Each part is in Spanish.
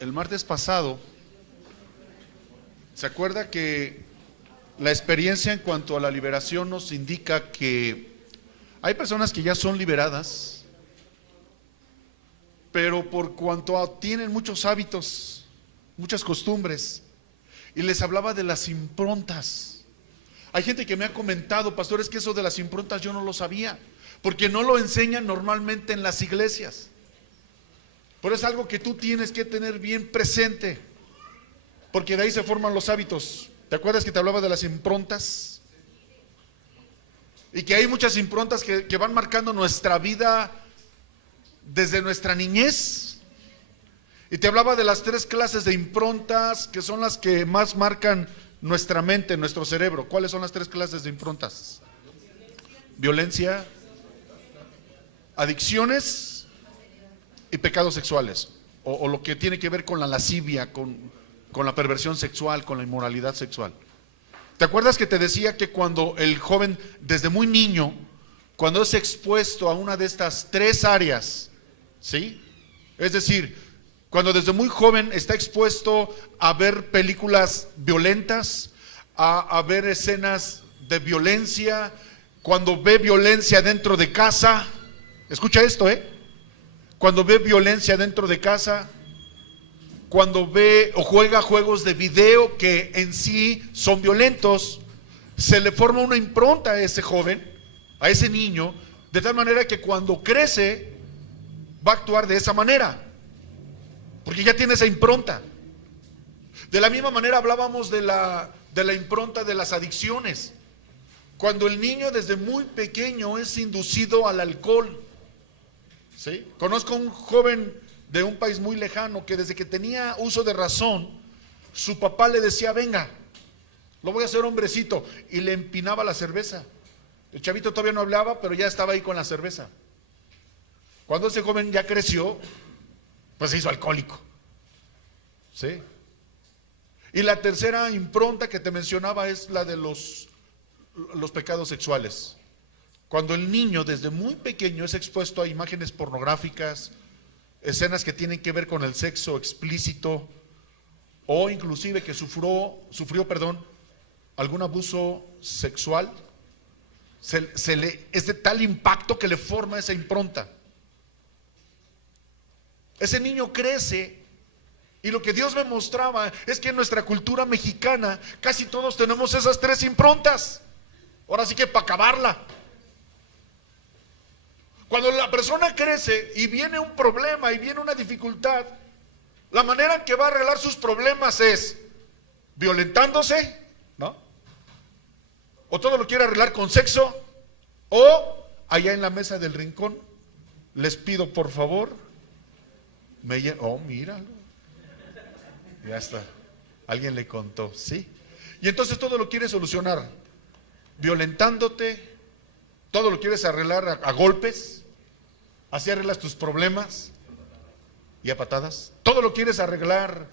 El martes pasado, ¿se acuerda que la experiencia en cuanto a la liberación nos indica que hay personas que ya son liberadas, pero por cuanto tienen muchos hábitos, muchas costumbres, y les hablaba de las improntas? Hay gente que me ha comentado: pastor, es que eso de las improntas yo no lo sabía, porque no lo enseñan normalmente en las iglesias. Pero es algo que tú tienes que tener bien presente, porque de ahí se forman los hábitos. ¿Te acuerdas que te hablaba de las improntas? Y que hay muchas improntas que van marcando nuestra vida desde nuestra niñez. Y te hablaba de las 3 clases de improntas que son las que más marcan nuestra mente, nuestro cerebro. ¿Cuáles son las 3 clases de improntas? Violencia, adicciones y pecados sexuales, o lo que tiene que ver con la lascivia, con la perversión sexual, con la inmoralidad sexual. ¿Te acuerdas que te decía que cuando el joven, desde muy niño, cuando es expuesto a una de estas 3 áreas, ¿sí? Es decir, cuando desde muy joven está expuesto a ver películas violentas, a ver escenas de violencia, cuando ve violencia dentro de casa, escucha esto, cuando ve violencia dentro de casa, cuando ve o juega juegos de video que en sí son violentos, se le forma una impronta a ese joven, a ese niño, de tal manera que cuando crece va a actuar de esa manera, porque ya tiene esa impronta. De la misma manera hablábamos de la impronta de las adicciones. Cuando el niño desde muy pequeño es inducido al alcohol, ¿sí? Conozco un joven de un país muy lejano que desde que tenía uso de razón, su papá le decía: venga, lo voy a hacer hombrecito, y le empinaba la cerveza. El chavito todavía no hablaba, pero ya estaba ahí con la cerveza. Cuando ese joven ya creció, pues se hizo alcohólico, ¿sí? Y la tercera impronta que te mencionaba es la de los pecados sexuales. Cuando el niño desde muy pequeño es expuesto a imágenes pornográficas, escenas que tienen que ver con el sexo explícito, o inclusive que sufrió algún abuso sexual, es de tal impacto que le forma esa impronta. Ese niño crece, y lo que Dios me mostraba es que en nuestra cultura mexicana casi todos tenemos esas 3 improntas. Ahora sí que para acabarla. Cuando la persona crece y viene un problema y viene una dificultad, la manera en que va a arreglar sus problemas es violentándose, ¿no? O todo lo quiere arreglar con sexo, o allá en la mesa del rincón, les pido por favor, míralo, ya está, alguien le contó, ¿sí? Y entonces todo lo quiere solucionar violentándote, todo lo quieres arreglar a golpes. Así arreglas tus problemas, y a patadas. Todo lo quieres arreglar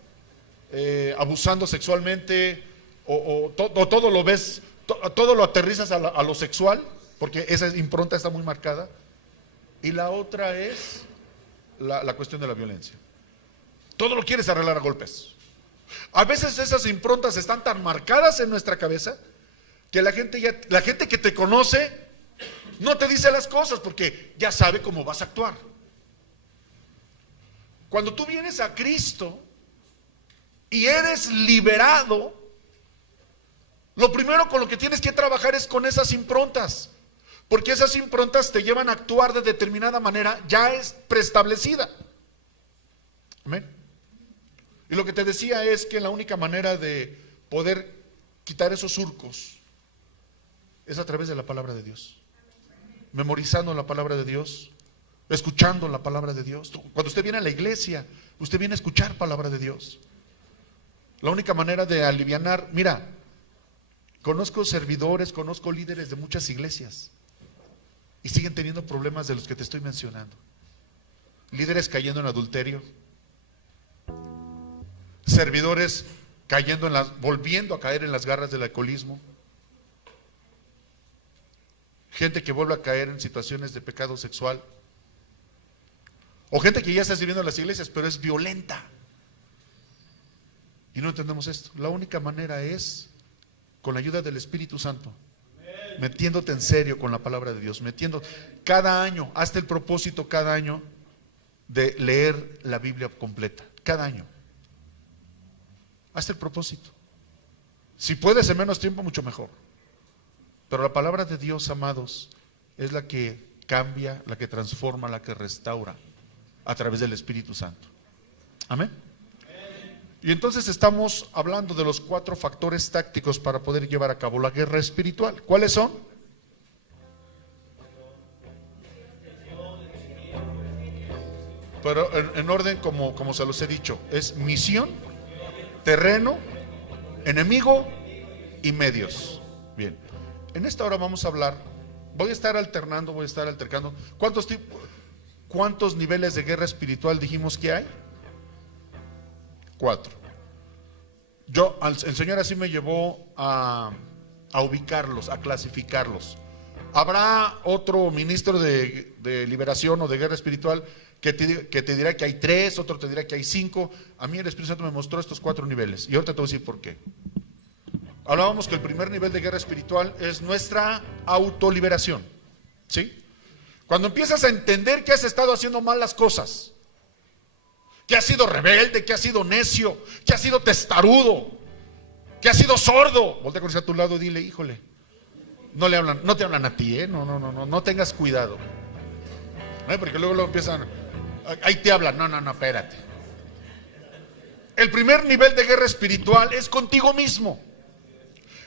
abusando sexualmente, o todo lo ves, todo lo aterrizas a lo sexual, porque esa impronta está muy marcada. Y la otra es la cuestión de la violencia. Todo lo quieres arreglar a golpes. A veces esas improntas están tan marcadas en nuestra cabeza que la gente que te conoce no te dice las cosas, porque ya sabe cómo vas a actuar. Cuando tú vienes a Cristo y eres liberado, lo primero con lo que tienes que trabajar es con esas improntas, porque esas improntas te llevan a actuar de determinada manera, ya es preestablecida. Amén. Y lo que te decía es que la única manera de poder quitar esos surcos es a través de la palabra de Dios. Memorizando la palabra de Dios, escuchando la palabra de Dios. Cuando usted viene a la iglesia, usted viene a escuchar palabra de Dios. La única manera de alivianar, mira, conozco servidores, conozco líderes de muchas iglesias y siguen teniendo problemas de los que te estoy mencionando. Líderes cayendo en adulterio, servidores volviendo a caer en las garras del alcoholismo, gente que vuelve a caer en situaciones de pecado sexual, o gente que ya está sirviendo en las iglesias pero es violenta. Y no entendemos esto. La única manera es con la ayuda del Espíritu Santo, metiéndote en serio con la palabra de Dios, metiendo cada año, hazte el propósito cada año de leer la Biblia completa, cada año. Hazte el propósito. Si puedes en menos tiempo, mucho mejor. Pero la palabra de Dios, amados, es la que cambia, la que transforma, la que restaura a través del Espíritu Santo. Amén. Y entonces estamos hablando de los 4 factores tácticos para poder llevar a cabo la guerra espiritual. ¿Cuáles son? Pero en orden como se los he dicho, es misión, terreno, enemigo y medios. Bien, en esta hora vamos a hablar, voy a estar altercando. ¿Cuántos niveles de guerra espiritual dijimos que hay? 4. El Señor así me llevó a ubicarlos, a clasificarlos. Habrá otro ministro de liberación o de guerra espiritual que te dirá que hay 3, otro te dirá que hay 5. A mí el Espíritu Santo me mostró estos 4 niveles y ahorita te voy a decir por qué. Hablábamos que el primer nivel de guerra espiritual es nuestra autoliberación, ¿sí? Cuando empiezas a entender que has estado haciendo mal las cosas, que has sido rebelde, que has sido necio, que has sido testarudo, que has sido sordo, voltea con ese a tu lado y dile, híjole, no te hablan a ti, no tengas cuidado, porque luego empiezan, ahí te hablan, no, espérate. El primer nivel de guerra espiritual es contigo mismo.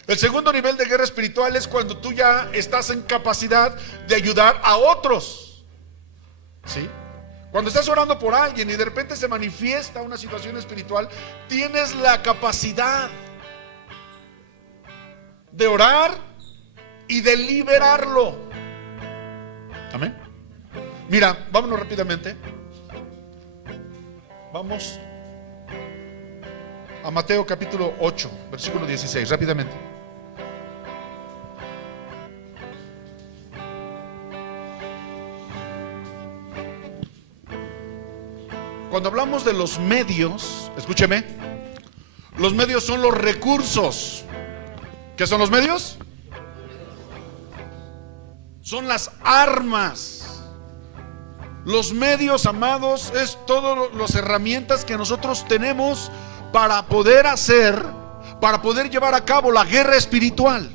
El segundo nivel de guerra espiritual es cuando tú ya estás en capacidad de ayudar a otros, ¿sí? Cuando estás orando por alguien y de repente se manifiesta una situación espiritual, tienes la capacidad de orar y de liberarlo. Amén. Mira, vámonos rápidamente. Vamos a Mateo capítulo 8, versículo 16, rápidamente. Cuando hablamos de los medios, escúcheme, los medios son los recursos. ¿Qué son los medios? Son las armas. Los medios, amados, es todas las herramientas que nosotros tenemos para poder llevar a cabo la guerra espiritual.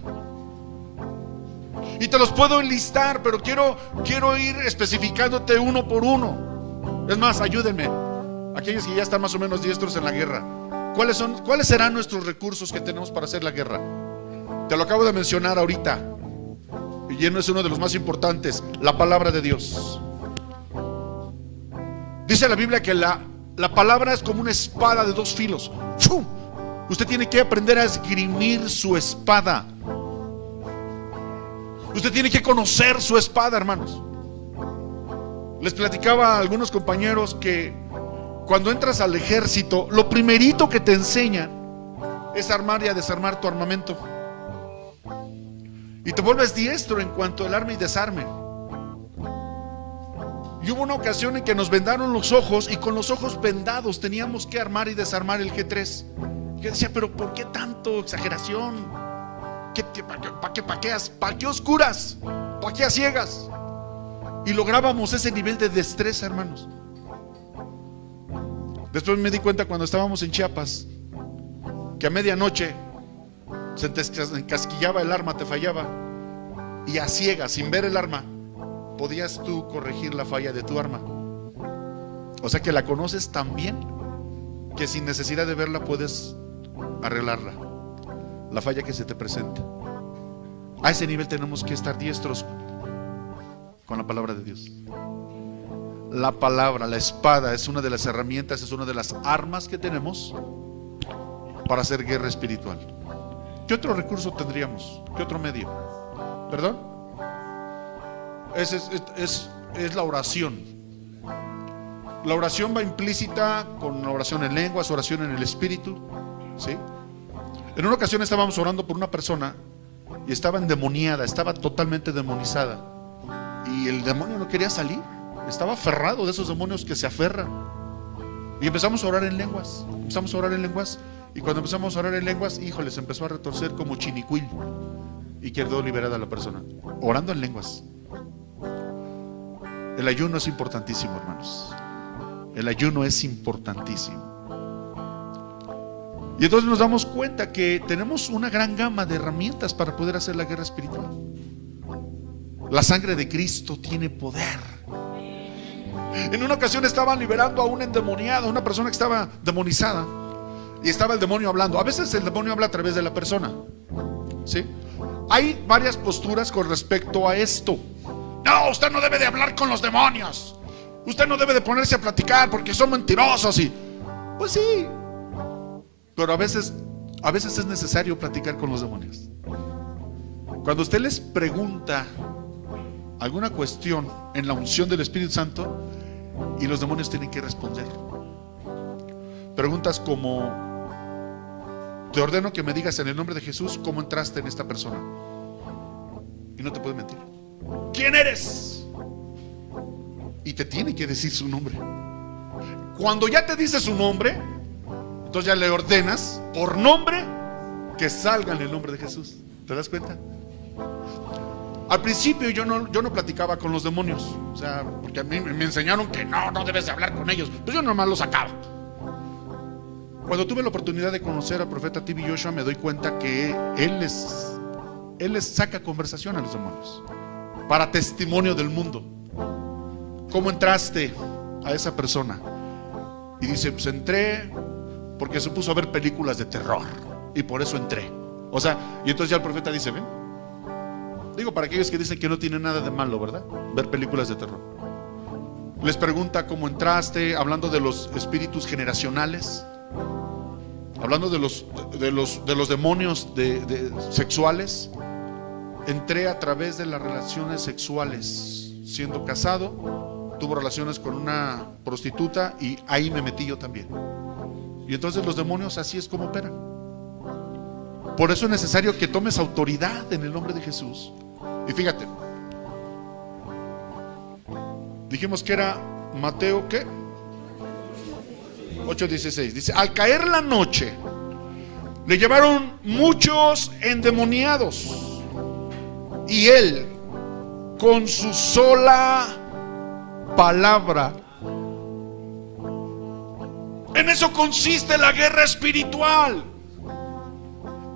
Y te los puedo enlistar, pero quiero ir especificándote uno por uno. Es más, ayúdenme, aquellos que ya están más o menos diestros en la guerra. ¿Cuáles serán nuestros recursos que tenemos para hacer la guerra? Te lo acabo de mencionar ahorita, y es uno de los más importantes: la palabra de Dios. Dice la Biblia que la palabra es como una espada de 2 filos. ¡Fum! Usted tiene que aprender a esgrimir su espada. Usted tiene que conocer su espada, hermanos. Les platicaba a algunos compañeros que cuando entras al ejército, lo primerito que te enseñan es armar y a desarmar tu armamento. Y te vuelves diestro en cuanto al arma y desarme. Y hubo una ocasión en que nos vendaron los ojos y con los ojos vendados teníamos que armar y desarmar el G3. Yo decía, pero ¿por qué tanto exageración? ¿Para qué oscuras? ¿Para qué a ciegas? Y lográbamos ese nivel de destreza, hermanos. Después me di cuenta cuando estábamos en Chiapas que a medianoche se te encasquillaba el arma, te fallaba, y a ciegas, sin ver el arma, podías tú corregir la falla de tu arma. O sea que la conoces tan bien que sin necesidad de verla puedes arreglarla, la falla que se te presenta. A ese nivel tenemos que estar diestros con la palabra de Dios. La palabra, la espada, es una de las herramientas, es una de las armas que tenemos para hacer guerra espiritual. ¿Qué otro recurso tendríamos? ¿Qué otro medio? ¿Perdón? Es la oración. La oración va implícita con la oración en lenguas, oración en el espíritu, ¿sí? En una ocasión estábamos orando por una persona y estaba endemoniada, estaba totalmente demonizada. Y el demonio no quería salir, estaba aferrado, de esos demonios que se aferran. Y empezamos a orar en lenguas, Y cuando empezamos a orar en lenguas, híjole, se empezó a retorcer como chinicuil y quedó liberada la persona, orando en lenguas. El ayuno es importantísimo, hermanos. El ayuno es importantísimo. Y entonces nos damos cuenta que tenemos una gran gama de herramientas para poder hacer la guerra espiritual. La sangre de Cristo tiene poder. En una ocasión estaban liberando a un endemoniado, una persona que estaba demonizada, y estaba el demonio hablando. A veces el demonio habla a través de la persona, ¿sí? Hay varias posturas con respecto a esto. No, usted no debe de hablar con los demonios. Usted no debe de ponerse a platicar porque son mentirosos. Y pues sí, pero a veces es necesario platicar con los demonios. Cuando usted les pregunta alguna cuestión en la unción del Espíritu Santo, y los demonios tienen que responder. Preguntas como: te ordeno que me digas en el nombre de Jesús cómo entraste en esta persona. Y no te puede mentir. ¿Quién eres? Y te tiene que decir su nombre. Cuando ya te dice su nombre, entonces ya le ordenas por nombre que salga en el nombre de Jesús. ¿Te das cuenta? Al principio yo no platicaba con los demonios, o sea, porque a mí me enseñaron que no debes de hablar con ellos. Pues yo nomás los sacaba. Cuando tuve la oportunidad de conocer al profeta T.B. Joshua, me doy cuenta que él les saca conversación a los demonios para testimonio del mundo. ¿Cómo entraste a esa persona? Y dice: pues entré porque se puso a ver películas de terror y por eso entré. O sea, y entonces ya el profeta dice: ven. Digo, para aquellos que dicen que no tiene nada de malo, ¿verdad? Ver películas de terror. Les pregunta cómo entraste, hablando de los espíritus generacionales, hablando de los demonios sexuales. Entré a través de las relaciones sexuales. Siendo casado, tuvo relaciones con una prostituta y ahí me metí yo también. Y entonces los demonios así es como operan. Por eso es necesario que tomes autoridad en el nombre de Jesús. Y fíjate, dijimos que era Mateo, ¿qué? 8:16. Dice: al caer la noche, le llevaron muchos endemoniados, y él, con su sola palabra. En eso consiste la guerra espiritual,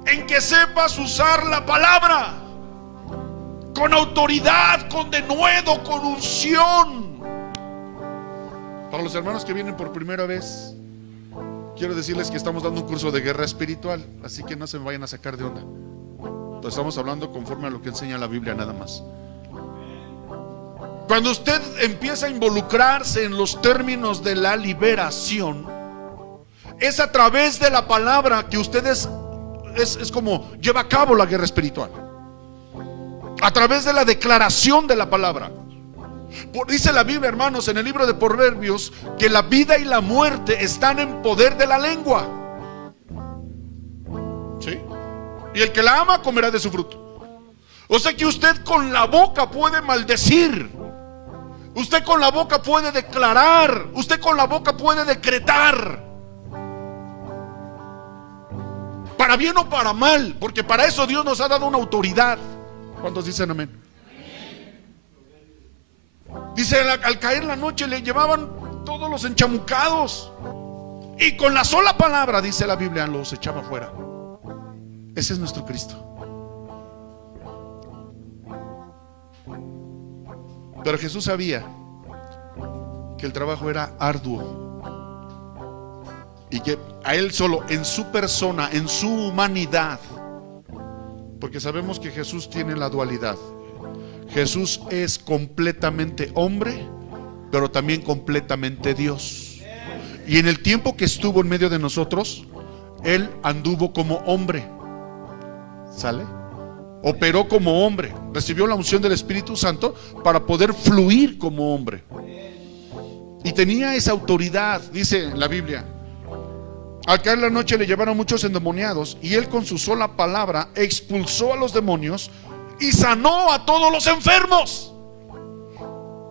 en que sepas usar la palabra con autoridad, con denuedo, con unción. Para los hermanos que vienen por primera vez, quiero decirles que estamos dando un curso de guerra espiritual, así que no se me vayan a sacar de onda. Entonces estamos hablando conforme a lo que enseña la Biblia, nada más. Cuando usted empieza a involucrarse en los términos de la liberación, es a través de la palabra que ustedes es como lleva a cabo la guerra espiritual, a través de la declaración de la palabra. Dice la Biblia, hermanos, en el libro de Proverbios, que la vida y la muerte están en poder de la lengua, ¿sí? Y el que la ama comerá de su fruto. O sea que usted con la boca puede maldecir, usted con la boca puede declarar, usted con la boca puede decretar, para bien o para mal, porque para eso Dios nos ha dado una autoridad. ¿Cuántos dicen amén? Dice: al caer la noche le llevaban todos los enchamucados, y con la sola palabra, dice la Biblia, los echaba fuera. Ese es nuestro Cristo. Pero Jesús sabía que el trabajo era arduo, y que a Él solo, en su persona, en su humanidad, porque sabemos que Jesús tiene la dualidad. Jesús es completamente hombre, pero también completamente Dios. Y en el tiempo que estuvo en medio de nosotros, Él anduvo como hombre. ¿Sale? Operó como hombre, recibió la unción del Espíritu Santo para poder fluir como hombre. Y tenía esa autoridad, dice la Biblia. Al caer la noche le llevaron muchos endemoniados, y él con su sola palabra expulsó a los demonios y sanó a todos los enfermos.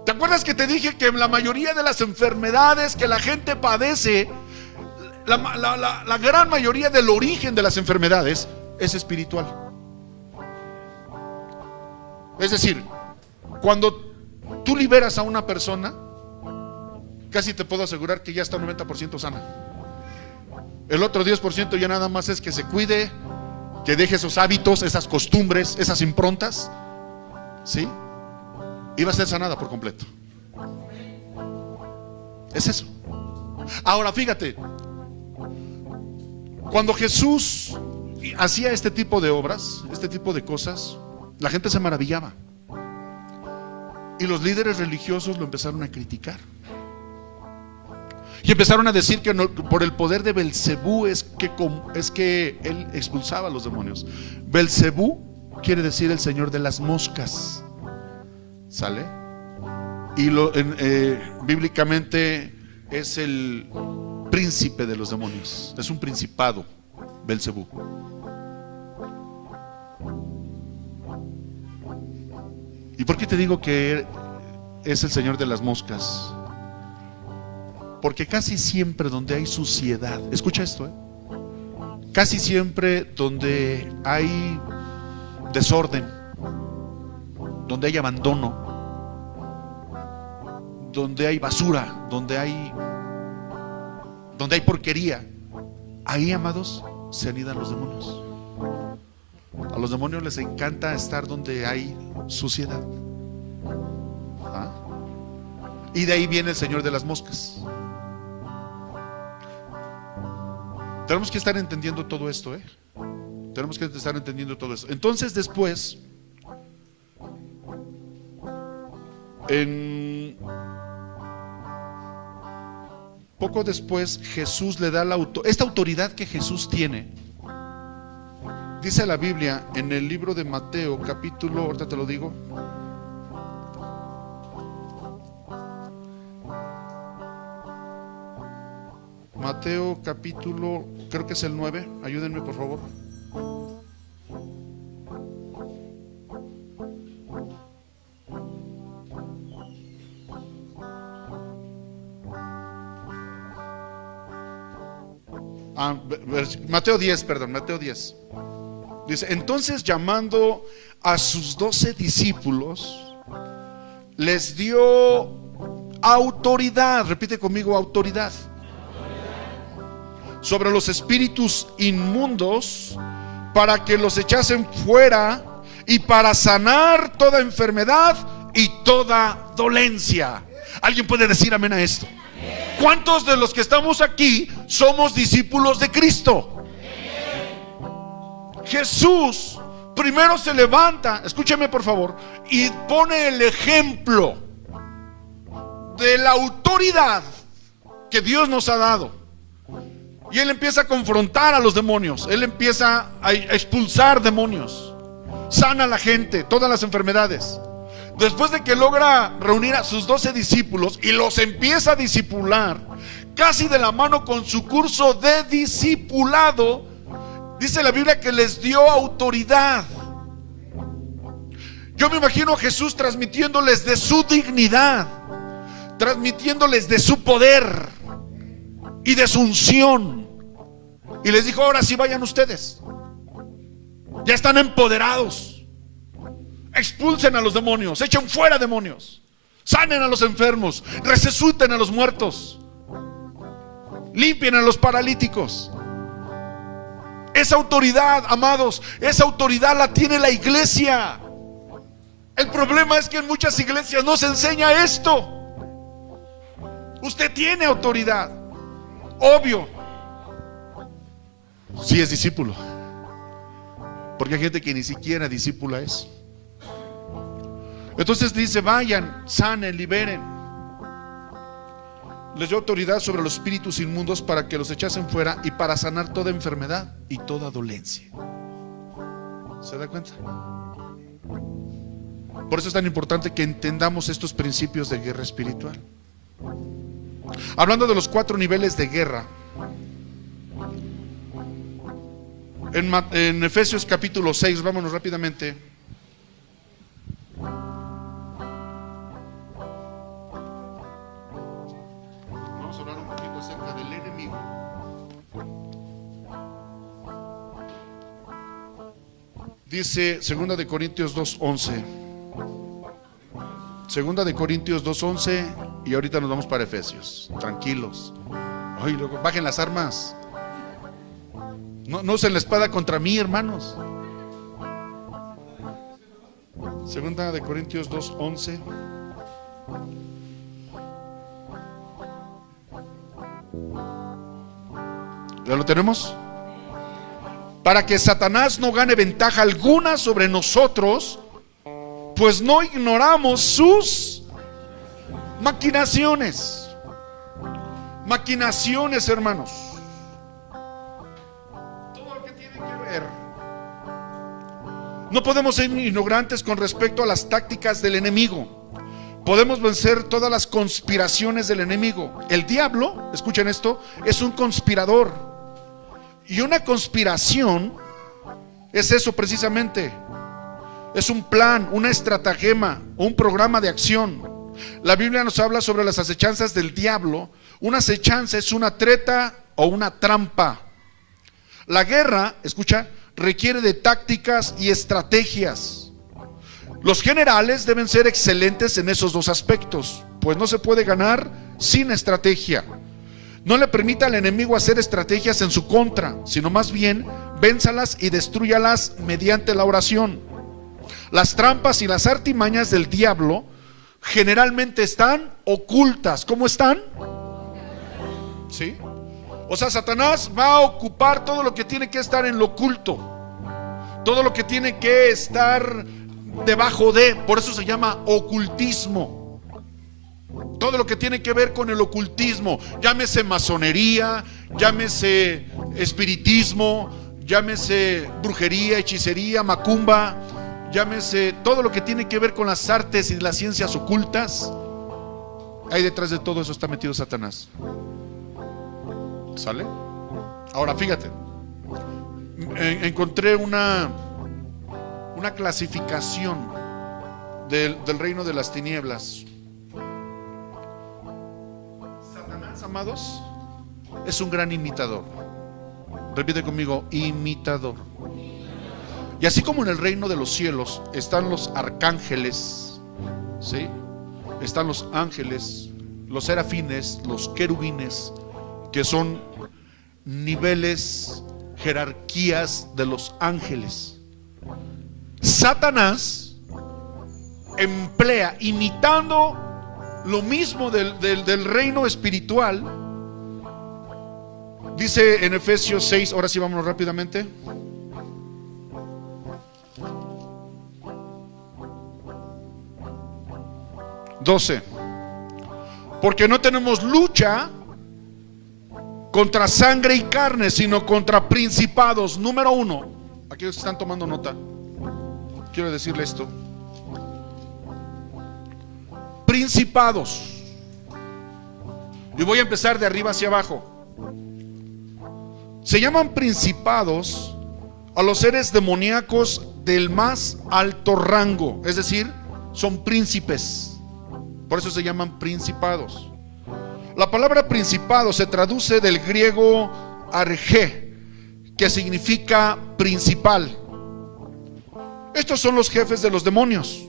¿Te acuerdas que te dije que la mayoría de las enfermedades que la gente padece, la gran mayoría del origen de las enfermedades es espiritual. Es decir, cuando tú liberas a una persona, casi te puedo asegurar que ya está 90% sana. El otro 10% ya nada más es que se cuide, que deje esos hábitos, esas costumbres, esas improntas, ¿sí? Y va a ser sanada por completo. Es eso. Ahora fíjate, cuando Jesús hacía este tipo de obras, este tipo de cosas, la gente se maravillaba. Y los líderes religiosos lo empezaron a criticar. Y empezaron a decir que no, por el poder de Belcebú es que él expulsaba a los demonios. Belcebú quiere decir el señor de las moscas. ¿Sale? Y bíblicamente es el príncipe de los demonios. Es un principado, Belcebú. ¿Y por qué te digo que es el señor de las moscas? Porque casi siempre donde hay suciedad, escucha esto, casi siempre donde hay desorden, donde hay abandono, donde hay basura, donde hay porquería, ahí, amados, se anidan los demonios. A los demonios les encanta estar donde hay suciedad. ¿Ah? Y de ahí viene el señor de las moscas. Tenemos que estar entendiendo todo esto, Tenemos que estar entendiendo todo esto. Entonces después, poco después, Jesús le da esta autoridad que Jesús tiene. Dice la Biblia en el libro de Mateo, capítulo, ahorita te lo digo. Mateo capítulo, creo que es el 9, ayúdenme por favor. Mateo 10, perdón, Mateo 10. Dice, entonces llamando a sus 12 discípulos, les dio autoridad, repite conmigo, autoridad, sobre los espíritus inmundos, para que los echasen fuera y para sanar toda enfermedad y toda dolencia. ¿Alguien puede decir amén a esto? ¿Cuántos de los que estamos aquí somos discípulos de Cristo? Jesús primero se levanta, escúcheme por favor, y pone el ejemplo de la autoridad que Dios nos ha dado. Y Él empieza a confrontar a los demonios. Él empieza a expulsar demonios. Sana a la gente, todas las enfermedades. Después de que logra reunir a sus 12 discípulos y los empieza a discipular, casi de la mano con su curso de discipulado, dice la Biblia que les dio autoridad. Yo me imagino a Jesús transmitiéndoles de su dignidad, transmitiéndoles de su poder y de su unción. Y les dijo, ahora sí vayan ustedes. Ya están empoderados. Expulsen a los demonios, echen fuera demonios, sanen a los enfermos, resuciten a los muertos, limpien a los paralíticos. Esa autoridad, amados, esa autoridad la tiene la iglesia. El problema es que en muchas iglesias no se enseña esto. Usted tiene autoridad, obvio, si es discípulo, porque hay gente que ni siquiera discípula es. Entonces dice, vayan, sanen, liberen. Les dio autoridad sobre los espíritus inmundos para que los echasen fuera y para sanar toda enfermedad y toda dolencia. ¿Se da cuenta? Por eso es tan importante que entendamos estos principios de guerra espiritual. Hablando de los 4 niveles de guerra, en Efesios capítulo 6, vámonos rápidamente. Vamos a hablar un poquito acerca del enemigo. Dice 2 de Corintios 2:11. 2 de Corintios 2:11. Y ahorita nos vamos para Efesios. Tranquilos. Ay, luego, bajen las armas. No usen la espada contra mí, hermanos. 2 de Corintios 2:11. ¿Ya lo tenemos? Para que Satanás no gane ventaja alguna sobre nosotros, pues no ignoramos sus maquinaciones. Maquinaciones, hermanos. Todo lo que tiene que ver. No podemos ser ignorantes con respecto a las tácticas del enemigo. Podemos vencer todas las conspiraciones del enemigo. El diablo, escuchen esto, es un conspirador. Y una conspiración es eso precisamente. Es un plan, una estratagema, un programa de acción. La Biblia nos habla sobre las acechanzas del diablo. Una acechanza es una treta o una trampa. La guerra, escucha, requiere de tácticas y estrategias. Los generales deben ser excelentes en esos dos aspectos, pues no se puede ganar sin estrategia. No le permita al enemigo hacer estrategias en su contra, sino más bien vénzalas y destrúyalas mediante la oración. Las trampas y las artimañas del diablo generalmente están ocultas. ¿Cómo están? ¿Sí? O sea, Satanás va a ocupar todo lo que tiene que estar en lo oculto, todo lo que tiene que estar debajo de, por eso se llama ocultismo. Todo lo que tiene que ver con el ocultismo, llámese masonería, llámese espiritismo, llámese brujería, hechicería, macumba, llámese todo lo que tiene que ver con las artes y las ciencias ocultas. Ahí detrás de todo eso está metido Satanás. ¿Sale? Ahora fíjate, encontré una clasificación del reino de las tinieblas. Satanás, amados, es un gran imitador. Repite conmigo, imitador. Y así como en el reino de los cielos están los arcángeles, ¿sí? Están los ángeles, los serafines, los querubines, que son niveles, jerarquías de los ángeles. Satanás emplea, imitando lo mismo del reino espiritual. Dice en Efesios 6, ahora sí vámonos rápidamente. Porque no tenemos lucha contra sangre y carne, sino contra principados. Número 1, aquellos que están tomando nota, quiero decirle esto: principados. Y voy a empezar de arriba hacia abajo. Se llaman principados a los seres demoníacos del más alto rango, es decir, son príncipes. Por eso se llaman principados. La palabra principado se traduce del griego arge, que significa principal. Estos son los jefes de los demonios,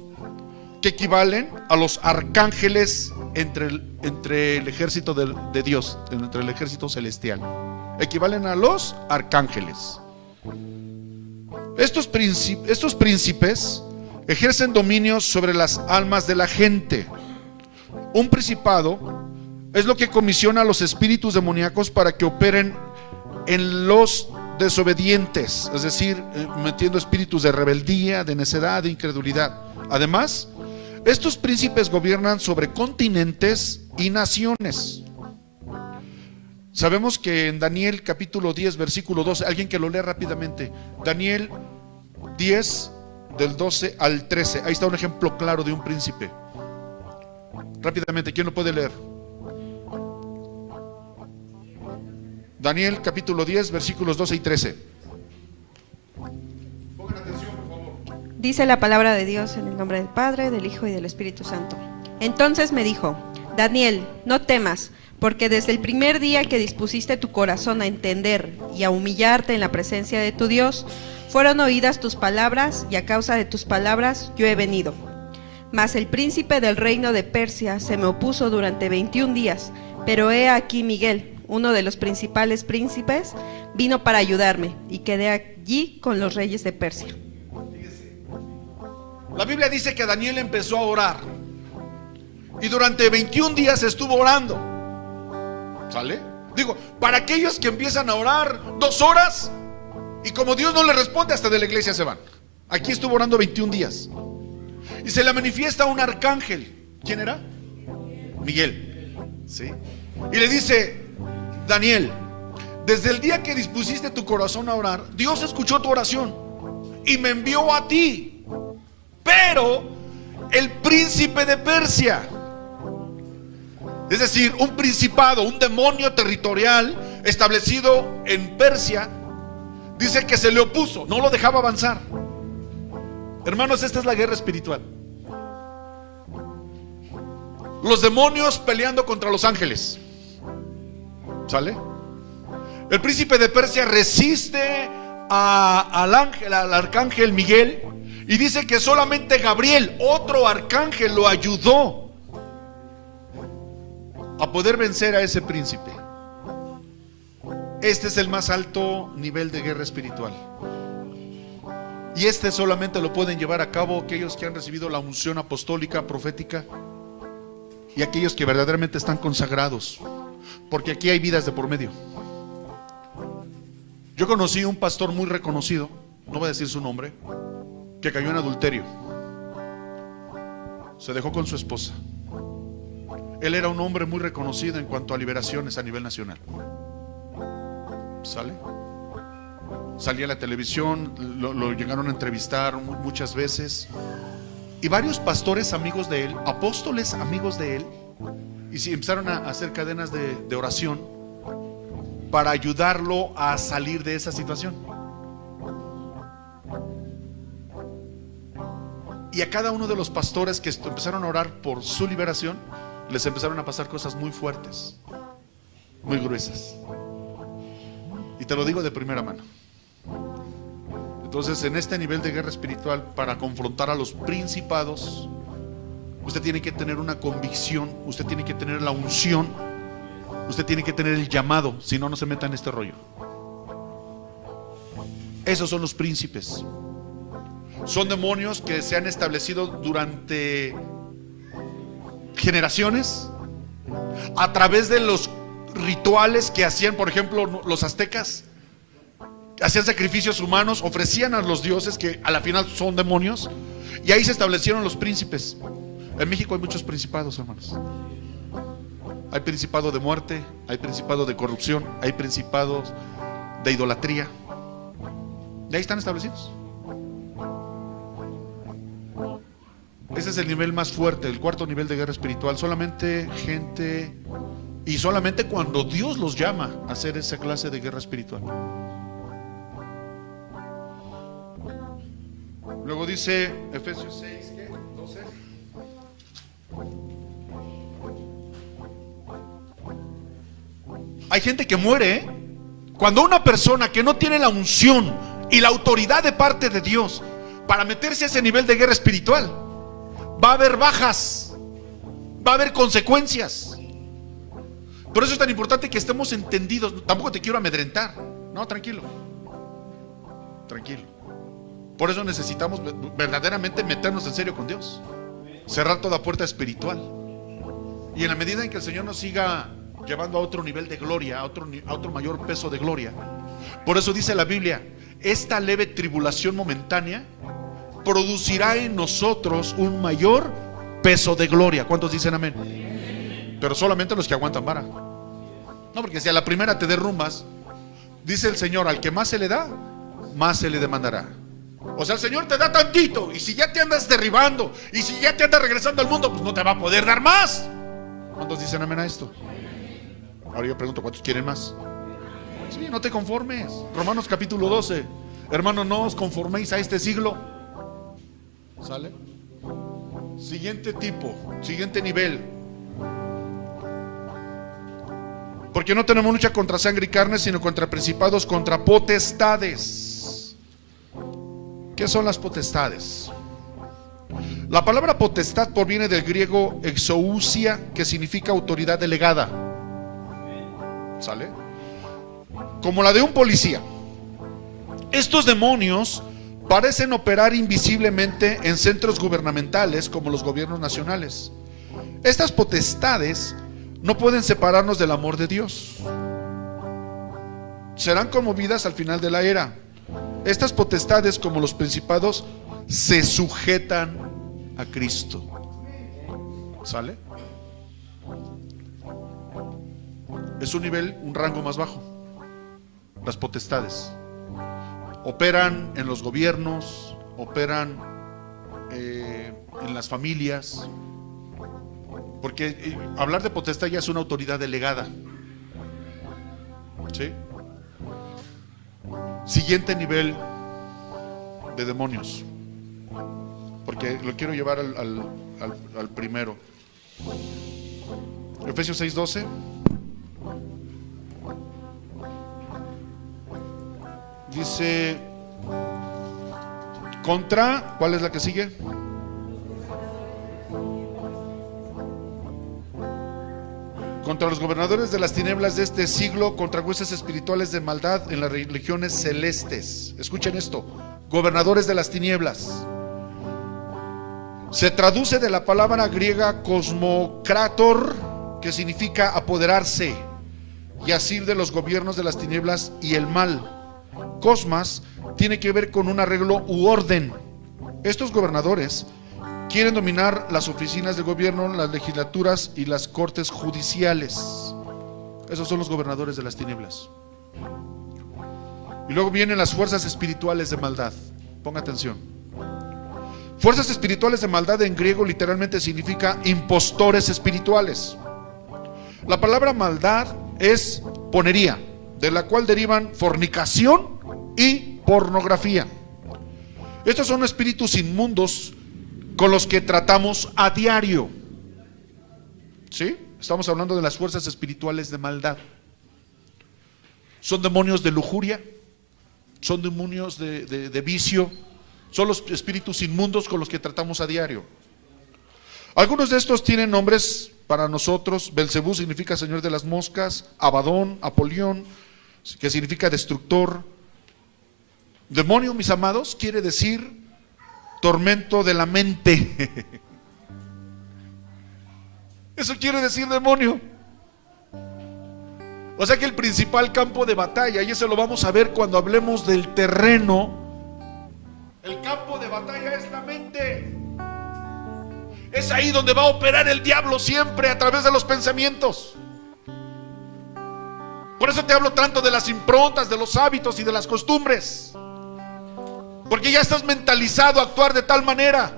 que equivalen a los arcángeles entre el ejército de Dios, entre el ejército celestial. Equivalen a los arcángeles. Estos príncipes ejercen dominio sobre las almas de la gente. Un principado es lo que comisiona a los espíritus demoníacos para que operen en los desobedientes, es decir, metiendo espíritus de rebeldía, de necedad, de incredulidad. Además, estos príncipes gobiernan sobre continentes y naciones. Sabemos que en Daniel capítulo 10 versículo 12, alguien que lo lea rápidamente, Daniel 10 del 12 al 13, ahí está un ejemplo claro de un príncipe. Rápidamente, ¿quién lo puede leer? Daniel capítulo 10 versículos 12 y 13. Pongan atención, por favor. Dice la palabra de Dios en el nombre del Padre, del Hijo y del Espíritu Santo. Entonces me dijo: Daniel, no temas, Porque desde el primer día que dispusiste tu corazón a entender y a humillarte en la presencia de tu Dios, fueron oídas tus palabras, y a causa de tus palabras yo he venido. Mas el príncipe del reino de Persia se me opuso durante 21 días, pero he aquí Miguel, uno de los principales príncipes, vino para ayudarme, y quedé allí con los reyes de Persia. La Biblia dice que Daniel empezó a orar y durante 21 días estuvo orando. ¿Sale? Digo, para aquellos que empiezan a orar 2 horas y como Dios no le responde, hasta de la iglesia se van. Aquí estuvo orando 21 días y se le manifiesta un arcángel. ¿Quién era? Miguel. ¿Sí? Y le dice: Daniel, desde el día que dispusiste tu corazón a orar, Dios escuchó tu oración y me envió a ti. Pero el príncipe de Persia, es decir, un principado, un demonio territorial establecido en Persia, dice que se le opuso, no lo dejaba avanzar. Hermanos, esta es la guerra espiritual. Los demonios peleando contra los ángeles. ¿Sale? El príncipe de Persia resiste al arcángel Miguel, y dice que solamente Gabriel, otro arcángel, lo ayudó a poder vencer a ese príncipe. Este es el más alto nivel de guerra espiritual. Y este solamente lo pueden llevar a cabo aquellos que han recibido la unción apostólica, profética, y aquellos que verdaderamente están consagrados, porque aquí hay vidas de por medio. Yo conocí un pastor muy reconocido, no voy a decir su nombre, que cayó en adulterio. Se dejó con su esposa. Él era un hombre muy reconocido en cuanto a liberaciones a nivel nacional. ¿Sale? Salía a la televisión, lo llegaron a entrevistar muchas veces. Y varios pastores amigos de él, apóstoles amigos de él, y sí, empezaron a hacer cadenas de oración para ayudarlo a salir de esa situación. Y a cada uno de los pastores que empezaron a orar por su liberación, les empezaron a pasar cosas muy fuertes, muy gruesas. Y te lo digo de primera mano. Entonces, en este nivel de guerra espiritual, para confrontar a los principados, usted tiene que tener una convicción, usted tiene que tener la unción, usted tiene que tener el llamado, si no, no se meta en este rollo. Esos son los príncipes. Son demonios que se han establecido durante generaciones a través de los rituales que hacían. Por ejemplo, los aztecas hacían sacrificios humanos, ofrecían a los dioses, que a la final son demonios, y ahí se establecieron los príncipes. En México hay muchos principados, hermanos. Hay principado de muerte, hay principado de corrupción, hay principados de idolatría, y ahí están establecidos. Ese es el nivel más fuerte, el cuarto nivel de guerra espiritual. Solamente gente, y solamente cuando Dios los llama a hacer esa clase de guerra espiritual. Luego dice Efesios 6, ¿qué? 12. Hay gente que muere, ¿eh? Cuando una persona que no tiene la unción y la autoridad de parte de Dios para meterse a ese nivel de guerra espiritual, va a haber bajas, va a haber consecuencias. Por eso es tan importante que estemos entendidos. Tampoco te quiero amedrentar, no, tranquilo, tranquilo. Por eso necesitamos verdaderamente meternos en serio con Dios, cerrar toda puerta espiritual. Y en la medida en que el Señor nos siga llevando a otro nivel de gloria, a otro mayor peso de gloria. Por eso dice la Biblia: esta leve tribulación momentánea producirá en nosotros un mayor peso de gloria. ¿Cuántos dicen amén? Pero solamente los que aguantan vara. No, porque si a la primera te derrumbas, dice el Señor, al que más se le da, más se le demandará. O sea, el Señor te da tantito, y si ya te andas derribando, y si ya te andas regresando al mundo, pues no te va a poder dar más. ¿Cuántos dicen amén a esto? Ahora yo pregunto, ¿cuántos quieren más? Sí, no te conformes. Romanos capítulo 12. Hermanos, no os conforméis a este siglo. ¿Sale? Siguiente tipo, siguiente nivel. Porque no tenemos lucha contra sangre y carne, sino contra principados, contra potestades. ¿Qué son las potestades? La palabra potestad proviene del griego exousia, que significa autoridad delegada. ¿Sale? Como la de un policía. Estos demonios parecen operar invisiblemente en centros gubernamentales como los gobiernos nacionales. Estas potestades no pueden separarnos del amor de Dios. Serán conmovidas al final de la era. Estas potestades, como los principados, se sujetan a Cristo. ¿Sale? Es un nivel, un rango más bajo. Las potestades operan en los gobiernos, operan en las familias, porque hablar de potestad ya es una autoridad delegada. ¿Sí? Siguiente nivel de demonios, porque lo quiero llevar al primero. Efesios 6:12. Dice, contra, ¿cuál es la que sigue? Contra los gobernadores de las tinieblas de este siglo, contra huestes espirituales de maldad en las religiones celestes. Escuchen esto, gobernadores de las tinieblas. Se traduce de la palabra griega cosmocrator, que significa apoderarse, y asir de los gobiernos de las tinieblas y el mal. Cosmas tiene que ver con un arreglo u orden. Estos gobernadores quieren dominar las oficinas de gobierno, las legislaturas y las cortes judiciales. Esos son los gobernadores de las tinieblas. Y luego vienen las fuerzas espirituales de maldad. Ponga atención. Fuerzas espirituales de maldad en griego literalmente significa impostores espirituales. La palabra maldad es ponería, de la cual derivan fornicación y pornografía. Estos son espíritus inmundos con los que tratamos a diario. ¿Sí? Estamos hablando de las fuerzas espirituales de maldad. Son demonios de lujuria, son demonios de vicio, son los espíritus inmundos con los que tratamos a diario. Algunos de estos tienen nombres para nosotros. Belcebú significa señor de las moscas, Abadón, Apolión, que significa destructor. Demonio, mis amados, quiere decir tormento de la mente. Eso quiere decir demonio. O sea que el principal campo de batalla, y eso lo vamos a ver cuando hablemos del terreno, el campo de batalla es la mente. Es ahí donde va a operar el diablo siempre, a través de los pensamientos. Por eso te hablo tanto de las improntas, de los hábitos y de las costumbres, porque ya estás mentalizado a actuar de tal manera.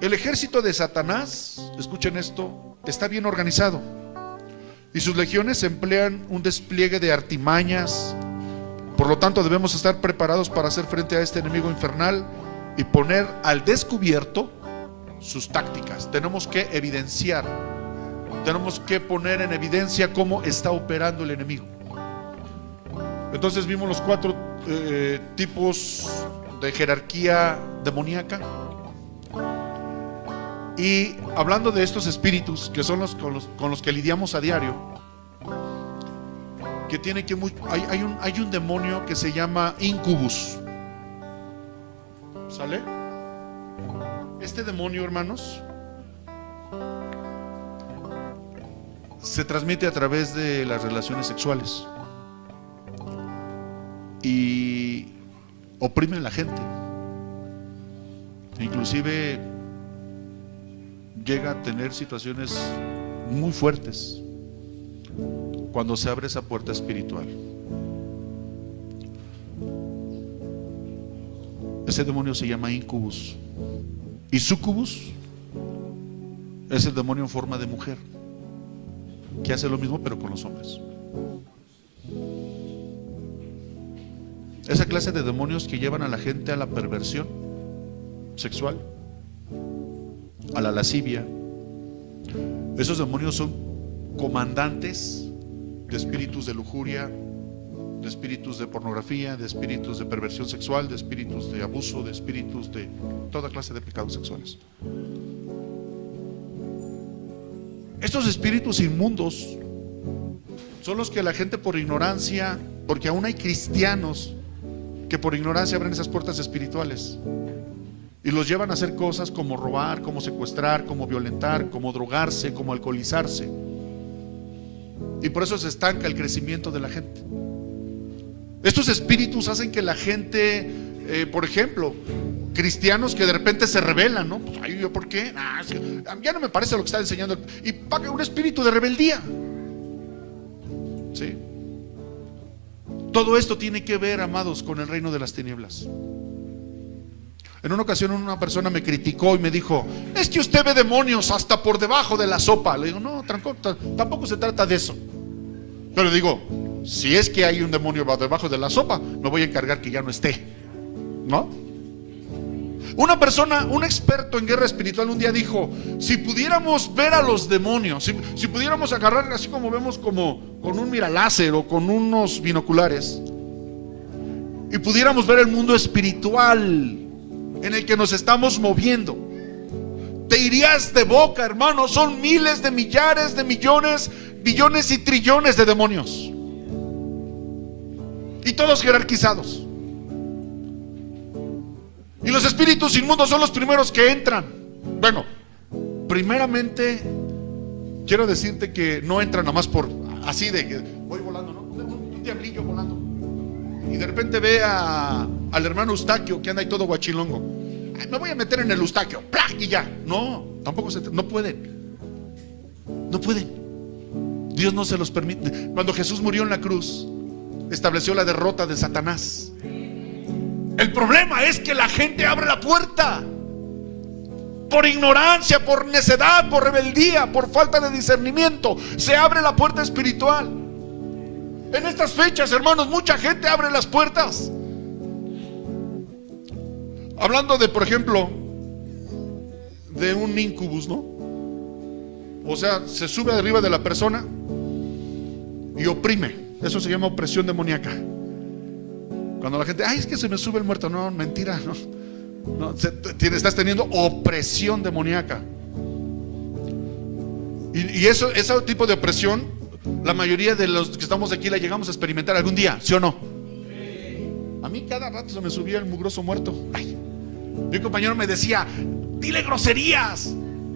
El ejército de Satanás, escuchen esto, está bien organizado, y sus legiones emplean un despliegue de artimañas. Por lo tanto, debemos estar preparados para hacer frente a este enemigo infernal y poner al descubierto sus tácticas. Tenemos que evidenciar, tenemos que poner en evidencia cómo está operando el enemigo. Entonces vimos los 4 tipos de jerarquía demoníaca. Y hablando de estos espíritus, que son los con los que lidiamos a diario, que tiene que hay un demonio que se llama incubus. ¿Sale? Este demonio, hermanos, se transmite a través de las relaciones sexuales y oprime a la gente. Inclusive llega a tener situaciones muy fuertes cuando se abre esa puerta espiritual. Ese demonio se llama incubus, y sucubus es el demonio en forma de mujer, que hace lo mismo pero con los hombres. Esa clase de demonios que llevan a la gente a la perversión sexual a la lascivia. Esos demonios son comandantes de espíritus de lujuria, de espíritus de pornografía, de espíritus de perversión sexual, de espíritus de abuso, de espíritus de toda clase de pecados sexuales. Estos espíritus inmundos son los que la gente por ignorancia, porque aún hay cristianos que por ignorancia abren esas puertas espirituales y los llevan a hacer cosas como robar, como secuestrar, como violentar, como drogarse, como alcoholizarse, y por eso se estanca el crecimiento de la gente. Estos espíritus hacen que la gente, por ejemplo, cristianos que de repente se rebelan, ¿no? Pues, ay, ¿yo por qué? Es que ya no me parece lo que está enseñando, y paga un espíritu de rebeldía. ¿Sí? Todo esto tiene que ver, amados, con el reino de las tinieblas. En una ocasión una persona me criticó y me dijo: es que usted ve demonios hasta por debajo de la sopa. Le digo: no, tampoco se trata de eso. Pero digo, si es que hay un demonio debajo de la sopa, me voy a encargar que ya no esté, ¿no? Una persona, un experto en guerra espiritual, un día dijo: si pudiéramos ver a los demonios, si pudiéramos agarrar así como vemos, como con un miraláser o con unos binoculares, y pudiéramos ver el mundo espiritual en el que nos estamos moviendo, te irías de boca, hermano. Son miles de millares de millones, billones y trillones de demonios, y todos jerarquizados. Y los espíritus inmundos son los primeros que entran. Bueno, primeramente quiero decirte que no entran nomás por así de que voy volando, ¿no? Un diablillo volando, y de repente ve al hermano Eustaquio que anda ahí todo guachilongo. Ay, me voy a meter en el Eustaquio, ¡plac! Y ya. No, tampoco no pueden. No pueden. Dios no se los permite. Cuando Jesús murió en la cruz, estableció la derrota de Satanás. El problema es que la gente abre la puerta por ignorancia, por necedad, por rebeldía, por falta de discernimiento. Se abre la puerta espiritual. En estas fechas, hermanos, mucha gente abre las puertas. Hablando de, por ejemplo, de un incubus, ¿no? O sea, se sube arriba de la persona y oprime. Eso se llama opresión demoníaca. Cuando la gente, ay, es que se me sube el muerto. No, mentira, no, estás teniendo opresión demoníaca. Y ese tipo de opresión, la mayoría de los que estamos aquí la llegamos a experimentar algún día, ¿sí o no? A mí cada rato se me subía el mugroso muerto. Ay, mi compañero me decía: dile groserías,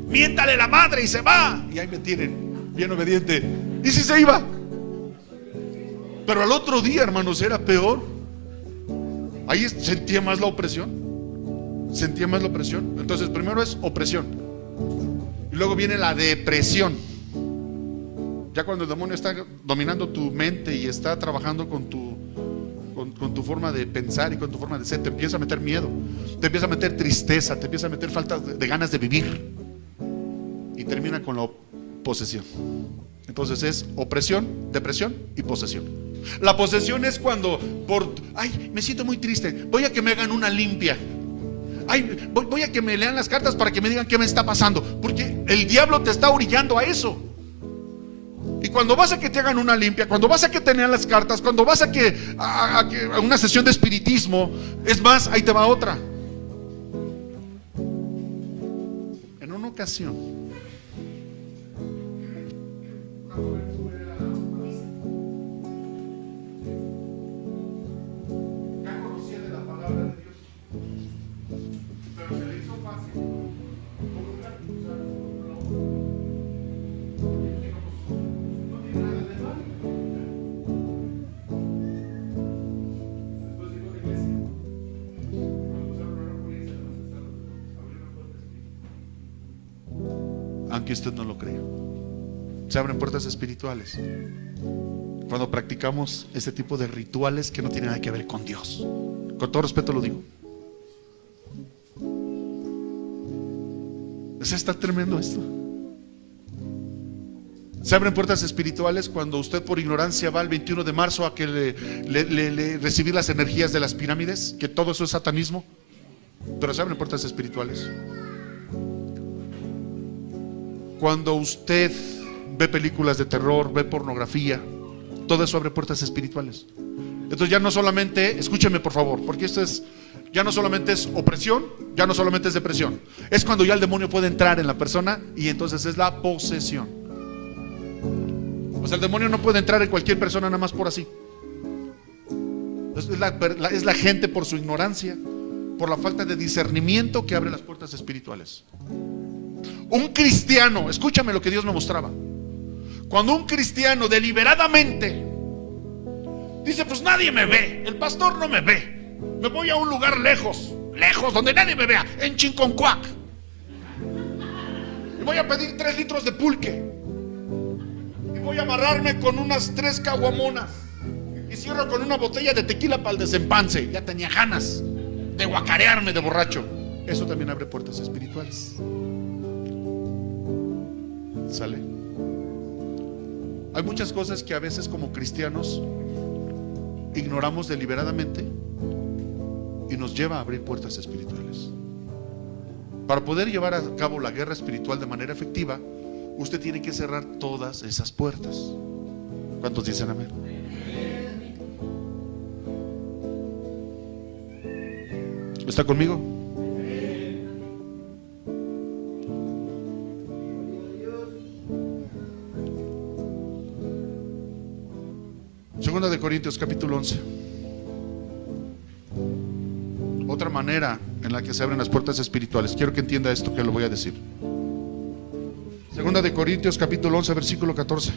miéntale la madre, y se va. Y ahí me tienen, bien obediente. ¿Y si se iba? Pero al otro día, hermanos, era peor. Ahí sentía más la opresión. Entonces primero es opresión, y luego viene la depresión. Ya cuando el demonio está dominando tu mente y está trabajando con tu forma de pensar y con tu forma de ser, te empieza a meter miedo, te empieza a meter tristeza, te empieza a meter falta de ganas de vivir, y termina con la posesión. Entonces es opresión, depresión y posesión. La posesión es cuando ay, me siento muy triste, voy a que me hagan una limpia. Ay, voy a que me lean las cartas para que me digan qué me está pasando, porque el diablo te está orillando a eso. Y cuando vas a que te hagan una limpia, cuando vas a que te lean las cartas, cuando vas a una sesión de espiritismo, es más, ahí te va otra. En una ocasión, aunque usted no lo crea, se abren puertas espirituales cuando practicamos este tipo de rituales que no tienen nada que ver con Dios. Con todo respeto lo digo. Está tremendo esto. Se abren puertas espirituales cuando usted por ignorancia va el 21 de marzo a que le recibir las energías de las pirámides, que todo eso es satanismo. Pero se abren puertas espirituales. Cuando usted ve películas de terror, ve pornografía, todo eso abre puertas espirituales. Entonces ya no solamente, escúcheme por favor, porque esto es, ya no solamente es opresión, ya no solamente es depresión, es cuando ya el demonio puede entrar en la persona y entonces es la posesión. O sea, el demonio no puede entrar en cualquier persona nada más por así. Es la gente por su ignorancia, por la falta de discernimiento, que abre las puertas espirituales. Un cristiano, escúchame lo que Dios me mostraba. Cuando un cristiano deliberadamente dice, pues nadie me ve, el pastor no me ve, me voy a un lugar lejos, donde nadie me vea, en Chinconcuac, y voy a pedir 3 litros de pulque, y voy a amarrarme con unas 3 caguamonas, y cierro con una botella de tequila para el desempance. Ya tenía ganas de guacarearme de borracho. Eso también abre puertas espirituales. ¿Sale? Hay muchas cosas que a veces como cristianos ignoramos deliberadamente y nos lleva a abrir puertas espirituales. Para poder llevar a cabo la guerra espiritual de manera efectiva, usted tiene que cerrar todas esas puertas. ¿Cuántos dicen amén? ¿Está conmigo? Segunda de Corintios capítulo 11. Otra manera en la que se abren las puertas espirituales. Quiero que entienda esto que lo voy a decir. Segunda de Corintios capítulo 11 versículo 14.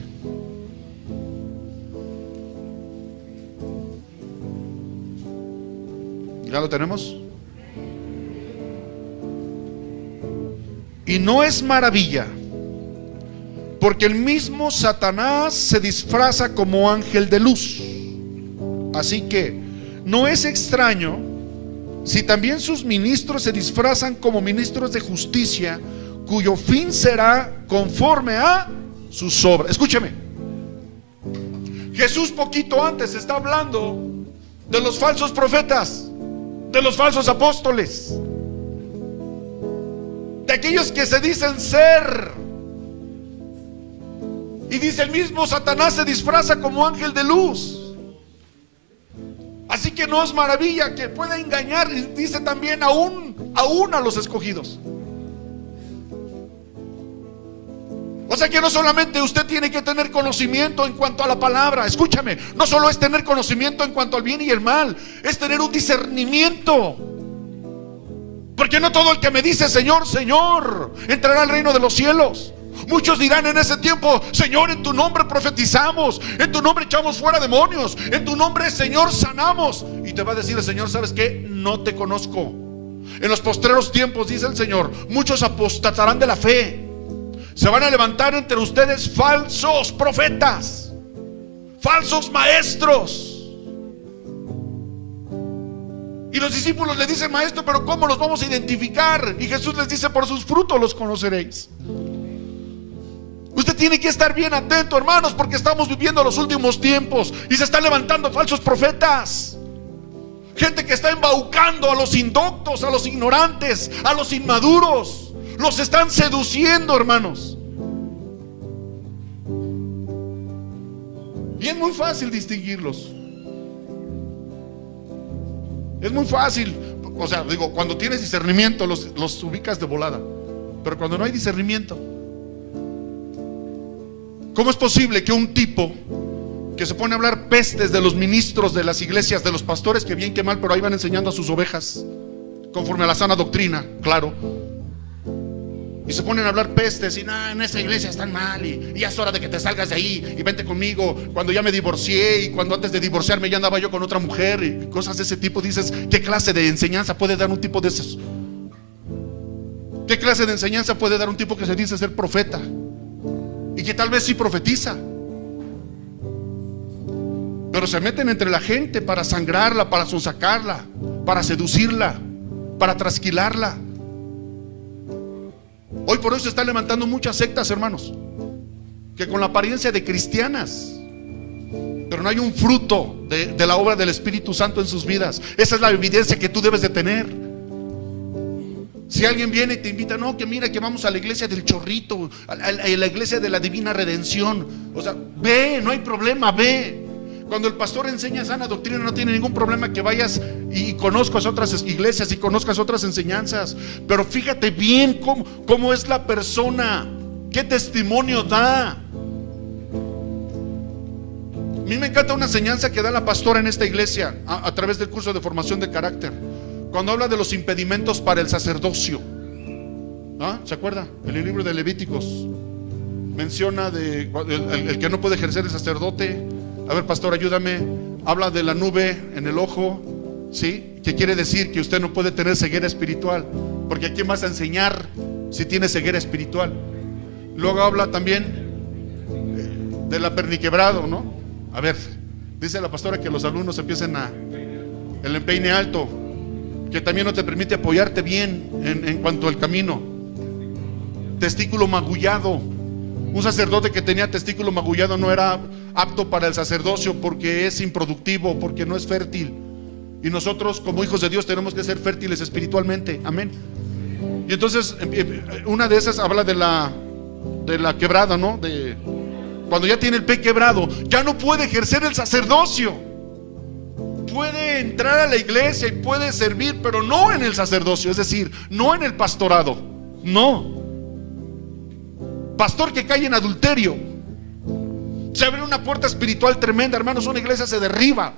¿Ya lo tenemos? Y no es maravilla, porque el mismo Satanás se disfraza como ángel de luz. Así que no es extraño si también sus ministros se disfrazan como ministros de justicia, cuyo fin será conforme a sus obras. Escúcheme, Jesús poquito antes está hablando de los falsos profetas, de los falsos apóstoles, de aquellos que se dicen ser. Y dice, el mismo Satanás se disfraza como ángel de luz. Así que no es maravilla que pueda engañar. Y dice también aún a los escogidos. O sea que no solamente usted tiene que tener conocimiento en cuanto a la palabra. Escúchame, no solo es tener conocimiento en cuanto al bien y el mal, es tener un discernimiento. Porque no todo el que me dice Señor, Señor, entrará al reino de los cielos. Muchos dirán en ese tiempo, Señor, en tu nombre profetizamos, en tu nombre echamos fuera demonios, en tu nombre, Señor, sanamos. Y te va a decir el Señor, ¿sabes qué? No te conozco. En los postreros tiempos, dice el Señor, muchos apostatarán de la fe. Se van a levantar entre ustedes falsos profetas, falsos maestros. Y los discípulos le dicen, maestro, pero ¿cómo los vamos a identificar? Y Jesús les dice, por sus frutos los conoceréis. Usted tiene que estar bien atento, hermanos, porque estamos viviendo los últimos tiempos y se están levantando falsos profetas. Gente que está embaucando a los indoctos, a los ignorantes, a los inmaduros. Los están seduciendo, hermanos. Y es muy fácil distinguirlos. Es muy fácil. O sea, digo, cuando tienes discernimiento los ubicas de volada. Pero cuando no hay discernimiento, ¿cómo es posible que un tipo que se pone a hablar pestes de los ministros de las iglesias, de los pastores, que bien que mal, pero ahí van enseñando a sus ovejas conforme a la sana doctrina, claro, y se ponen a hablar pestes y nada, en esa iglesia están mal y ya es hora de que te salgas de ahí y vente conmigo, cuando ya me divorcié y cuando antes de divorciarme ya andaba yo con otra mujer y cosas de ese tipo? Dices, ¿qué clase de enseñanza puede dar un tipo de esos? ¿Qué clase de enseñanza puede dar un tipo que se dice ser profeta y que tal vez sí profetiza, pero se meten entre la gente para sangrarla, para sonsacarla, para seducirla, para trasquilarla? Hoy por hoy se están levantando muchas sectas, hermanos, que con la apariencia de cristianas, pero no hay un fruto de la obra del Espíritu Santo en sus vidas. Esa es la evidencia que tú debes de tener. Si alguien viene y te invita, no, que mira que vamos a la iglesia del Chorrito, a la iglesia de la Divina Redención, o sea, ve, no hay problema, ve. Cuando el pastor enseña sana doctrina, no tiene ningún problema que vayas y conozcas otras iglesias y conozcas otras enseñanzas. Pero fíjate bien cómo es la persona, qué testimonio da. A mí me encanta una enseñanza que da la pastora en esta iglesia a través del curso de formación de carácter, cuando habla de los impedimentos para el sacerdocio. ¿Se acuerda? En el libro de Levíticos menciona el que no puede ejercer el sacerdote. A ver, pastor, ayúdame. Habla de la nube en el ojo, ¿sí? Que quiere decir que usted no puede tener ceguera espiritual, porque ¿a quién vas a enseñar si tiene ceguera espiritual? Luego habla también del aperniquebrado, ¿no? A ver, dice la pastora que los alumnos empiecen el empeine alto, que también no te permite apoyarte bien en cuanto al camino. Testículo magullado. Un sacerdote que tenía testículo magullado no era apto para el sacerdocio porque es improductivo, porque no es fértil. Y nosotros como hijos de Dios tenemos que ser fértiles espiritualmente. Amén. Y entonces una de esas habla de la quebrada, ¿no? Cuando ya tiene el pie quebrado, ya no puede ejercer el sacerdocio. Puede entrar a la iglesia y puede servir, pero no en el sacerdocio, es decir, no en el pastorado. No. Pastor que cae en adulterio, se abre una puerta espiritual tremenda, hermanos. Una iglesia se derriba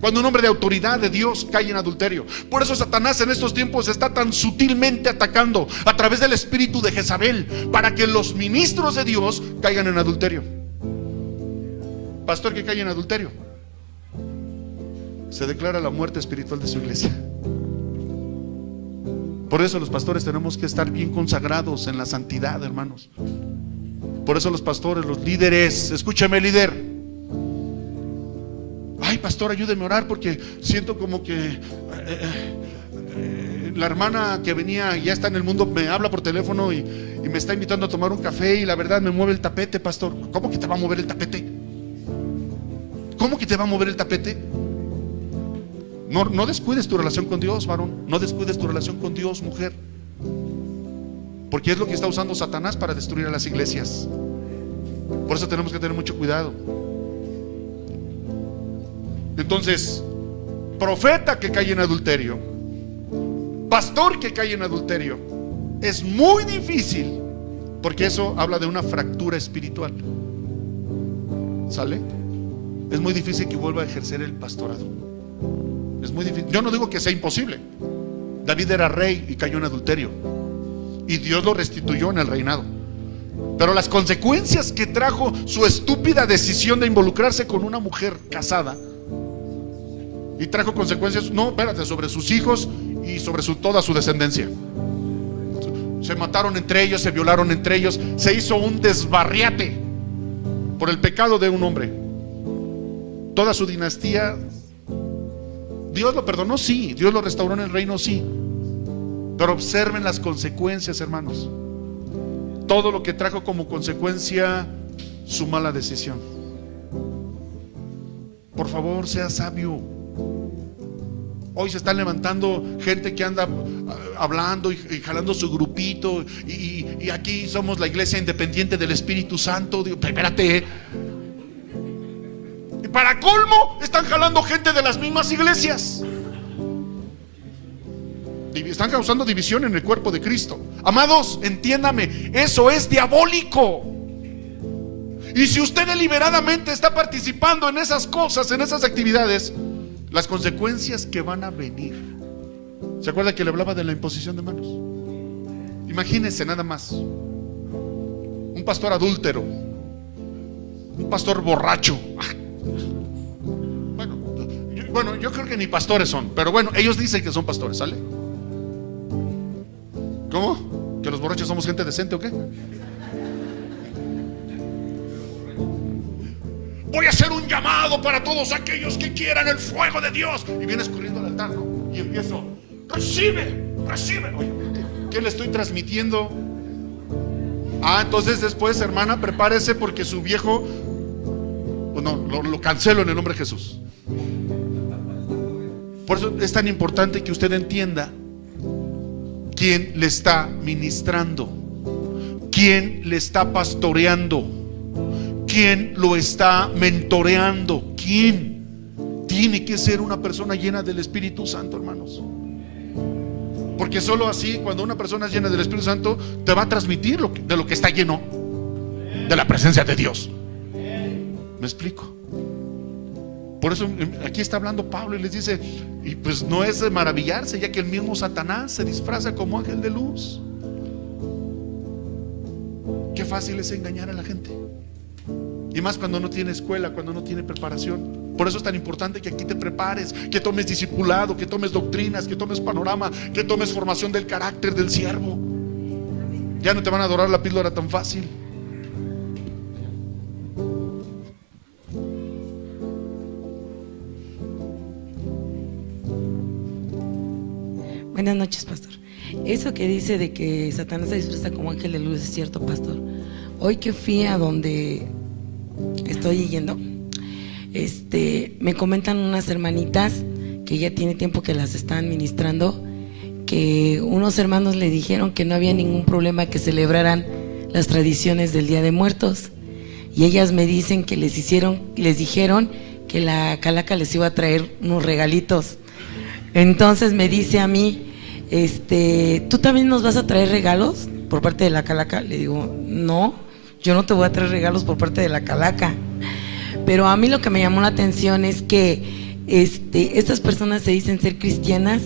cuando un hombre de autoridad de Dios cae en adulterio. Por eso Satanás en estos tiempos está tan sutilmente atacando a través del espíritu de Jezabel, para que los ministros de Dios caigan en adulterio. Pastor que cae en adulterio, se declara la muerte espiritual de su iglesia. Por eso los pastores tenemos que estar bien consagrados en la santidad, hermanos. Por eso los pastores, los líderes, escúchame, líder. Ay, pastor, ayúdeme a orar porque siento como que la hermana que venía ya está en el mundo, me habla por teléfono y me está invitando a tomar un café, y la verdad me mueve el tapete, pastor. ¿Cómo que te va a mover el tapete? ¿Cómo que te va a mover el tapete? No descuides tu relación con Dios, varón. No descuides tu relación con Dios, mujer, porque es lo que está usando Satanás para destruir a las iglesias. Por eso tenemos que tener mucho cuidado. Entonces, profeta que cae en adulterio, pastor que cae en adulterio, es muy difícil, porque eso habla de una fractura espiritual. ¿Sale? Es muy difícil que vuelva a ejercer el pastorado. Es muy difícil. Yo no digo que sea imposible. David era rey y cayó en adulterio, y Dios lo restituyó en el reinado. Pero las consecuencias que trajo su estúpida decisión de involucrarse con una mujer casada, y trajo consecuencias, no, espérate, sobre sus hijos y sobre toda su descendencia. Se mataron entre ellos, se violaron entre ellos, se hizo un desbarriate por el pecado de un hombre. Toda su dinastía, Dios lo perdonó, sí. Dios lo restauró en el reino, sí. Pero observen las consecuencias, hermanos. Todo lo que trajo como consecuencia su mala decisión. Por favor, sea sabio. Hoy se están levantando gente que anda hablando y jalando su grupito, y aquí somos la iglesia independiente del Espíritu Santo. Digo, espérate. Y para colmo, están jalando gente de las mismas iglesias. Están causando división en el cuerpo de Cristo. Amados, entiéndame, eso es diabólico. Y si usted deliberadamente está participando en esas cosas, en esas actividades, las consecuencias que van a venir. ¿Se acuerda que le hablaba de la imposición de manos? Imagínense nada más un pastor adúltero, un pastor borracho. Bueno, yo creo que ni pastores son, pero bueno, ellos dicen que son pastores, ¿sale? ¿Cómo? ¿Que los borrachos somos gente decente o qué? Voy a hacer un llamado para todos aquellos que quieran el fuego de Dios. Y vienes corriendo al altar, ¿no? Y empiezo, recibe. Oye, ¿qué le estoy transmitiendo? Entonces después, hermana, prepárese porque su viejo, lo cancelo en el nombre de Jesús. Por eso es tan importante que usted entienda ¿Quién le está ministrando? ¿Quién le está pastoreando? ¿Quién lo está mentoreando? ¿Quién? Tiene que ser una persona llena del Espíritu Santo, hermanos. Porque solo así, cuando una persona es llena del Espíritu Santo, te va a transmitir de lo que está lleno, de la presencia de Dios. ¿Me explico? Por eso aquí está hablando Pablo y les dice, y pues no es de maravillarse, ya que el mismo Satanás se disfraza como ángel de luz. Qué fácil es engañar a la gente. Y más cuando no tiene escuela, cuando no tiene preparación. Por eso es tan importante que aquí te prepares, que tomes discipulado, que tomes doctrinas, que tomes panorama, que tomes formación del carácter del siervo. Ya no te van a adorar la píldora tan fácil. Buenas noches, pastor. Eso que dice de que Satanás se disfraza como ángel de luz es cierto, pastor. Hoy que fui a donde estoy yendo, me comentan unas hermanitas que ya tiene tiempo que las están ministrando, que unos hermanos le dijeron que no había ningún problema que celebraran las tradiciones del Día de Muertos, y ellas me dicen que les dijeron que la calaca les iba a traer unos regalitos. Entonces me dice a mí, ¿tú también nos vas a traer regalos por parte de la calaca? Le digo, no, yo no te voy a traer regalos por parte de la calaca. Pero a mí lo que me llamó la atención es que estas personas se dicen ser cristianas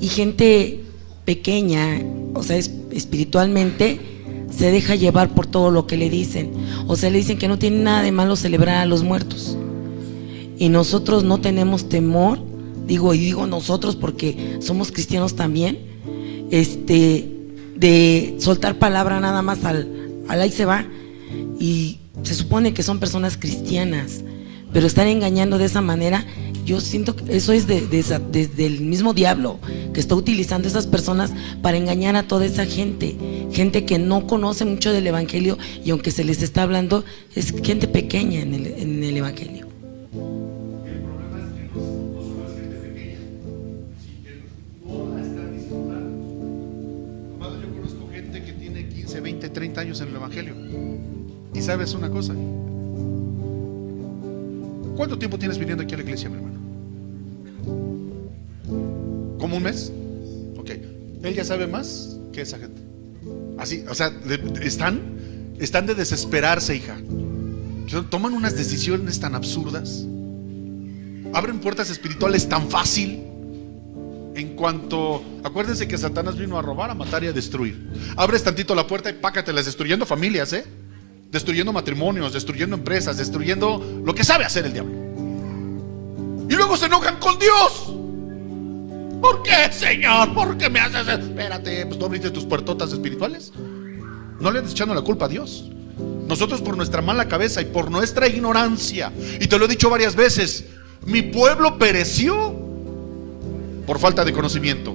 y gente pequeña, o sea, espiritualmente se deja llevar por todo lo que le dicen. O sea, le dicen que no tiene nada de malo celebrar a los muertos. Y nosotros no tenemos temor. Digo nosotros porque somos cristianos también, de soltar palabra nada más al ahí se va, y se supone que son personas cristianas, pero estar engañando de esa manera, yo siento que eso es desde el mismo diablo que está utilizando a esas personas para engañar a toda esa gente que no conoce mucho del evangelio, y aunque se les está hablando, es gente pequeña en el evangelio. Yo conozco gente que tiene 15, 20, 30 años en el evangelio. Y sabes una cosa, ¿cuánto tiempo tienes viniendo aquí a la iglesia, mi hermano? ¿Como un mes? Ok, él ya sabe más que esa gente. Así, o sea, están de desesperarse, hija. Toman unas decisiones tan absurdas, abren puertas espirituales tan fácil. En cuanto, acuérdense que Satanás vino a robar, a matar y a destruir. Abres tantito la puerta y pácatelas, destruyendo familias, destruyendo matrimonios, destruyendo empresas, destruyendo lo que sabe hacer el diablo. Y luego se enojan con Dios. ¿Por qué, Señor? ¿Por qué me haces eso? Espérate, pues tú abriste tus puertotas espirituales. No le andes echando la culpa a Dios. Nosotros, por nuestra mala cabeza y por nuestra ignorancia, y te lo he dicho varias veces, mi pueblo pereció por falta de conocimiento.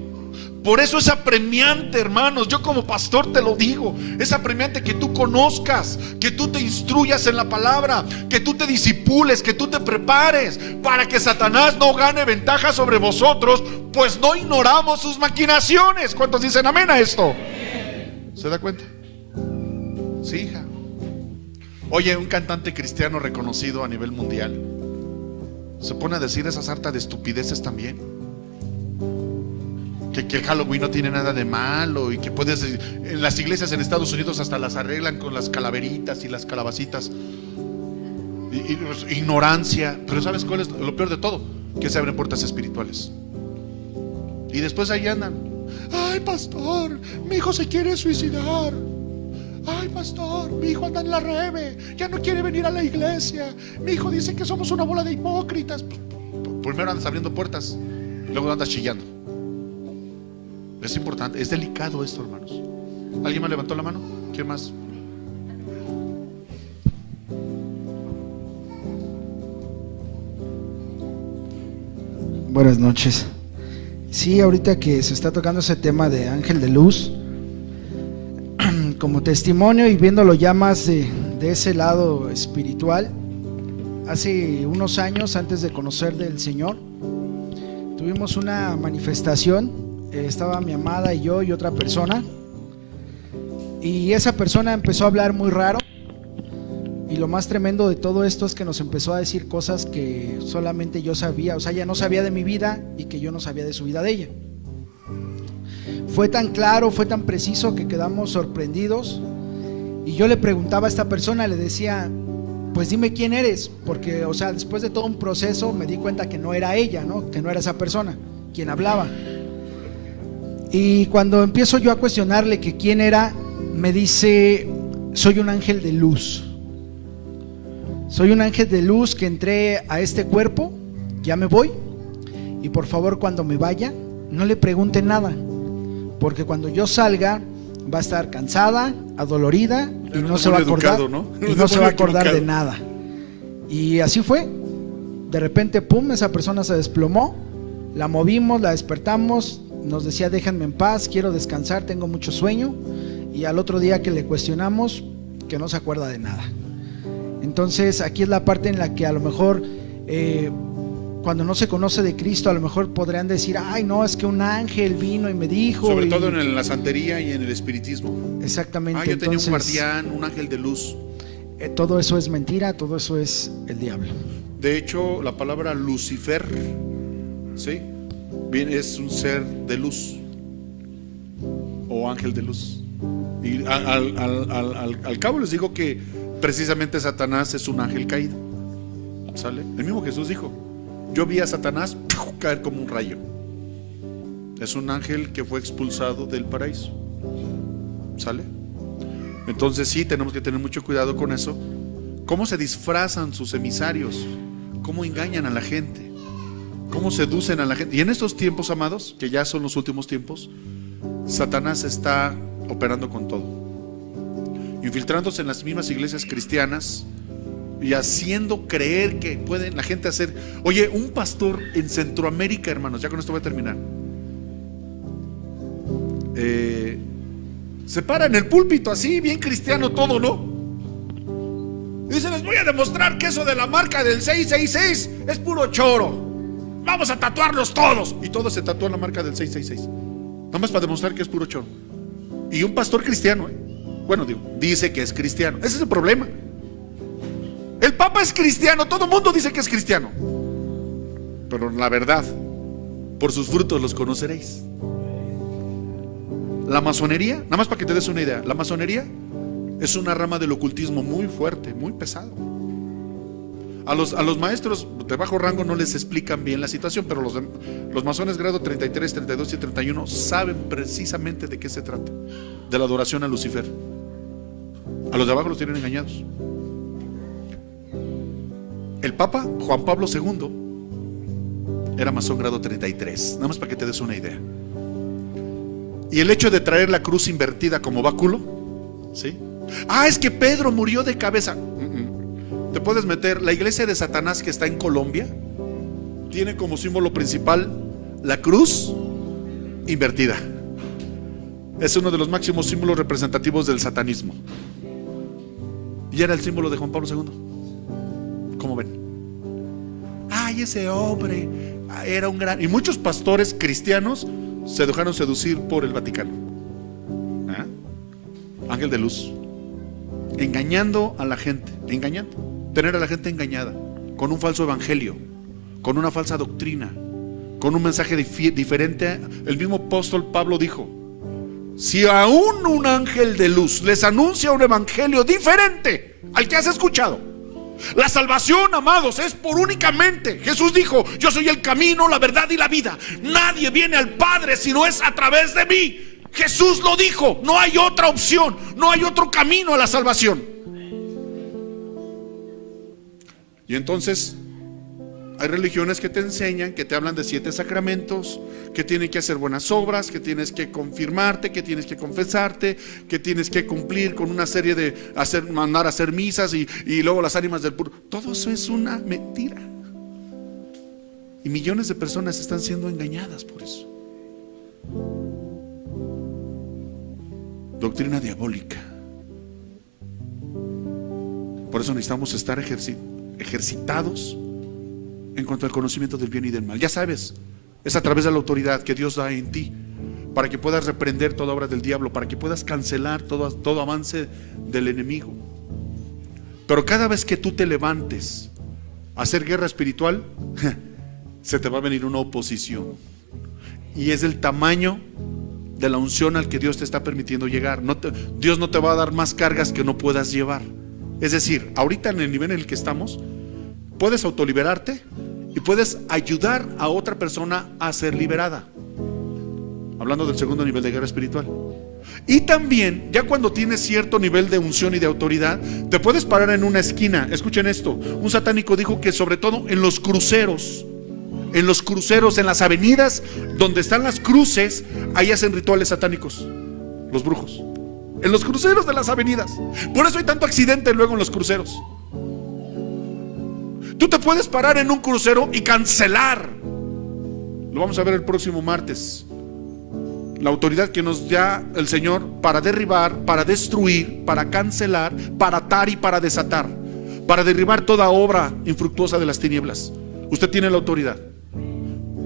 Por eso es apremiante, hermanos, yo como pastor te lo digo, es apremiante que tú conozcas, que tú te instruyas en la palabra, que tú te disipules, que tú te prepares, para que Satanás no gane ventaja sobre vosotros, pues no ignoramos sus maquinaciones. ¿Cuántos dicen amén a esto? ¿Se da cuenta? Sí, hija. Oye, un cantante cristiano reconocido a nivel mundial se pone a decir esa sarta de estupideces también. Que el Halloween no tiene nada de malo, y que puedes, en las iglesias en Estados Unidos hasta las arreglan con las calaveritas y las calabacitas. Ignorancia. Pero ¿sabes cuál es lo peor de todo? Que se abren puertas espirituales. Y después ahí andan. Ay, pastor, mi hijo se quiere suicidar. Ay, pastor, mi hijo anda en la rebe, ya no quiere venir a la iglesia. Mi hijo dice que somos una bola de hipócritas. Primero andas abriendo puertas, luego andas chillando. Es importante, es delicado esto, hermanos. ¿Alguien más levantó la mano? ¿Quién más? Buenas noches. Sí, ahorita que se está tocando ese tema de ángel de luz, como testimonio y viéndolo ya más de ese lado espiritual, hace unos años, antes de conocer del Señor, tuvimos una manifestación estaba mi amada y yo y otra persona. Y esa persona empezó a hablar muy raro. Y lo más tremendo de todo esto es que nos empezó a decir cosas que solamente yo sabía. O sea, ella no sabía de mi vida y que yo no sabía de su vida de ella. Fue tan claro, fue tan preciso que quedamos sorprendidos. Y yo le preguntaba a esta persona, le decía, pues dime quién eres. Porque, o sea, después de todo un proceso me di cuenta que no era ella, ¿no? Que no era esa persona quien hablaba. Y cuando empiezo yo a cuestionarle que quién era, me dice, soy un ángel de luz. Soy un ángel de luz que entré a este cuerpo, ya me voy. Y por favor, cuando me vaya, no le pregunte nada. Porque cuando yo salga, va a estar cansada, adolorida y no se va a acordar, y no se va a acordar de nada. Y así fue. De repente, pum, esa persona se desplomó. La movimos, la despertamos. Nos decía, déjenme en paz, quiero descansar, tengo mucho sueño. Y al otro día que le cuestionamos, que no se acuerda de nada. Entonces aquí es la parte en la que a lo mejor cuando no se conoce de Cristo, a lo mejor podrían decir, ay no, es que un ángel vino y me dijo. Sobre todo en la santería y en el espiritismo. Exactamente. Yo tenía un guardián, un ángel de luz. Todo eso es mentira, todo eso es el diablo. De hecho, la palabra Lucifer, ¿sí? Bien, es un ser de luz o ángel de luz. Y al cabo les digo que precisamente Satanás es un ángel caído. ¿Sale? El mismo Jesús dijo, yo vi a Satanás caer como un rayo. Es un ángel que fue expulsado del paraíso. ¿Sale? Entonces sí, tenemos que tener mucho cuidado con eso. ¿Cómo se disfrazan sus emisarios? ¿Cómo engañan a la gente? ¿Cómo seducen a la gente? Y en estos tiempos, amados, que ya son los últimos tiempos, Satanás está operando con todo, infiltrándose en las mismas iglesias cristianas y haciendo creer que pueden la gente hacer. Oye, un pastor en Centroamérica, hermanos, ya con esto voy a terminar, se para en el púlpito así, bien cristiano todo, ¿no? Dice, les voy a demostrar que eso de la marca del 666 es puro choro. Vamos a tatuarlos todos. Y todos se tatúan la marca del 666, nada más para demostrar que es puro choro. Y un pastor cristiano, bueno, dice que es cristiano. Ese es el problema. El Papa es cristiano, todo el mundo dice que es cristiano. Pero la verdad, por sus frutos los conoceréis. La masonería, nada más para que te des una idea, la masonería es una rama del ocultismo muy fuerte, muy pesado. A los maestros de bajo rango no les explican bien la situación, pero los masones grado 33, 32 y 31 saben precisamente de qué se trata. De la adoración a Lucifer. A los de abajo los tienen engañados. El Papa Juan Pablo II era masón grado 33, nada más para que te des una idea. Y el hecho de traer la cruz invertida como báculo, ¿sí? Es que Pedro murió de cabeza. Te puedes meter, la iglesia de Satanás que está en Colombia tiene como símbolo principal la cruz invertida. Es uno de los máximos símbolos representativos del satanismo. Y era el símbolo de Juan Pablo II. ¿Cómo ven? Ese hombre era un gran... Y muchos pastores cristianos se dejaron seducir por el Vaticano. Ángel de luz, engañando a la gente, tener a la gente engañada con un falso evangelio, con una falsa doctrina, con un mensaje diferente. El mismo apóstol Pablo dijo, si aún un ángel de luz les anuncia un evangelio diferente al que has escuchado, la salvación, amados, es por únicamente. Jesús dijo, yo soy el camino, la verdad y la vida. Nadie viene al Padre si no es a través de mí. Jesús lo dijo, no hay otra opción, no hay otro camino a la salvación. Y entonces hay religiones que te enseñan, que te hablan de 7 sacramentos, que tienes que hacer buenas obras, que tienes que confirmarte, que tienes que confesarte, que tienes que cumplir con una serie de mandar a hacer misas y luego las ánimas del puro. Todo eso es una mentira. Y millones de personas están siendo engañadas por eso. Doctrina diabólica. Por eso necesitamos estar ejercitados en cuanto al conocimiento del bien y del mal. Ya sabes, es a través de la autoridad que Dios da en ti para que puedas reprender toda obra del diablo, para que puedas cancelar todo avance del enemigo. Pero cada vez que tú te levantes a hacer guerra espiritual, se te va a venir una oposición, y es del tamaño de la unción al que Dios te está permitiendo llegar. Dios no te va a dar más cargas que no puedas llevar. Es decir, ahorita en el nivel en el que estamos, puedes autoliberarte y puedes ayudar a otra persona a ser liberada, hablando del segundo nivel de guerra espiritual. Y también, ya cuando tienes cierto nivel de unción y de autoridad, te puedes parar en una esquina. Escuchen esto, un satánico dijo que sobre todo en los cruceros, en las avenidas donde están las cruces, ahí hacen rituales satánicos los brujos, en los cruceros de las avenidas. Por eso hay tanto accidente luego en los cruceros. Tú te puedes parar en un crucero y cancelar. Lo vamos a ver el próximo martes. La autoridad que nos da el Señor para derribar, para destruir, para cancelar, para atar y para desatar, para derribar toda obra infructuosa de las tinieblas. Usted tiene la autoridad.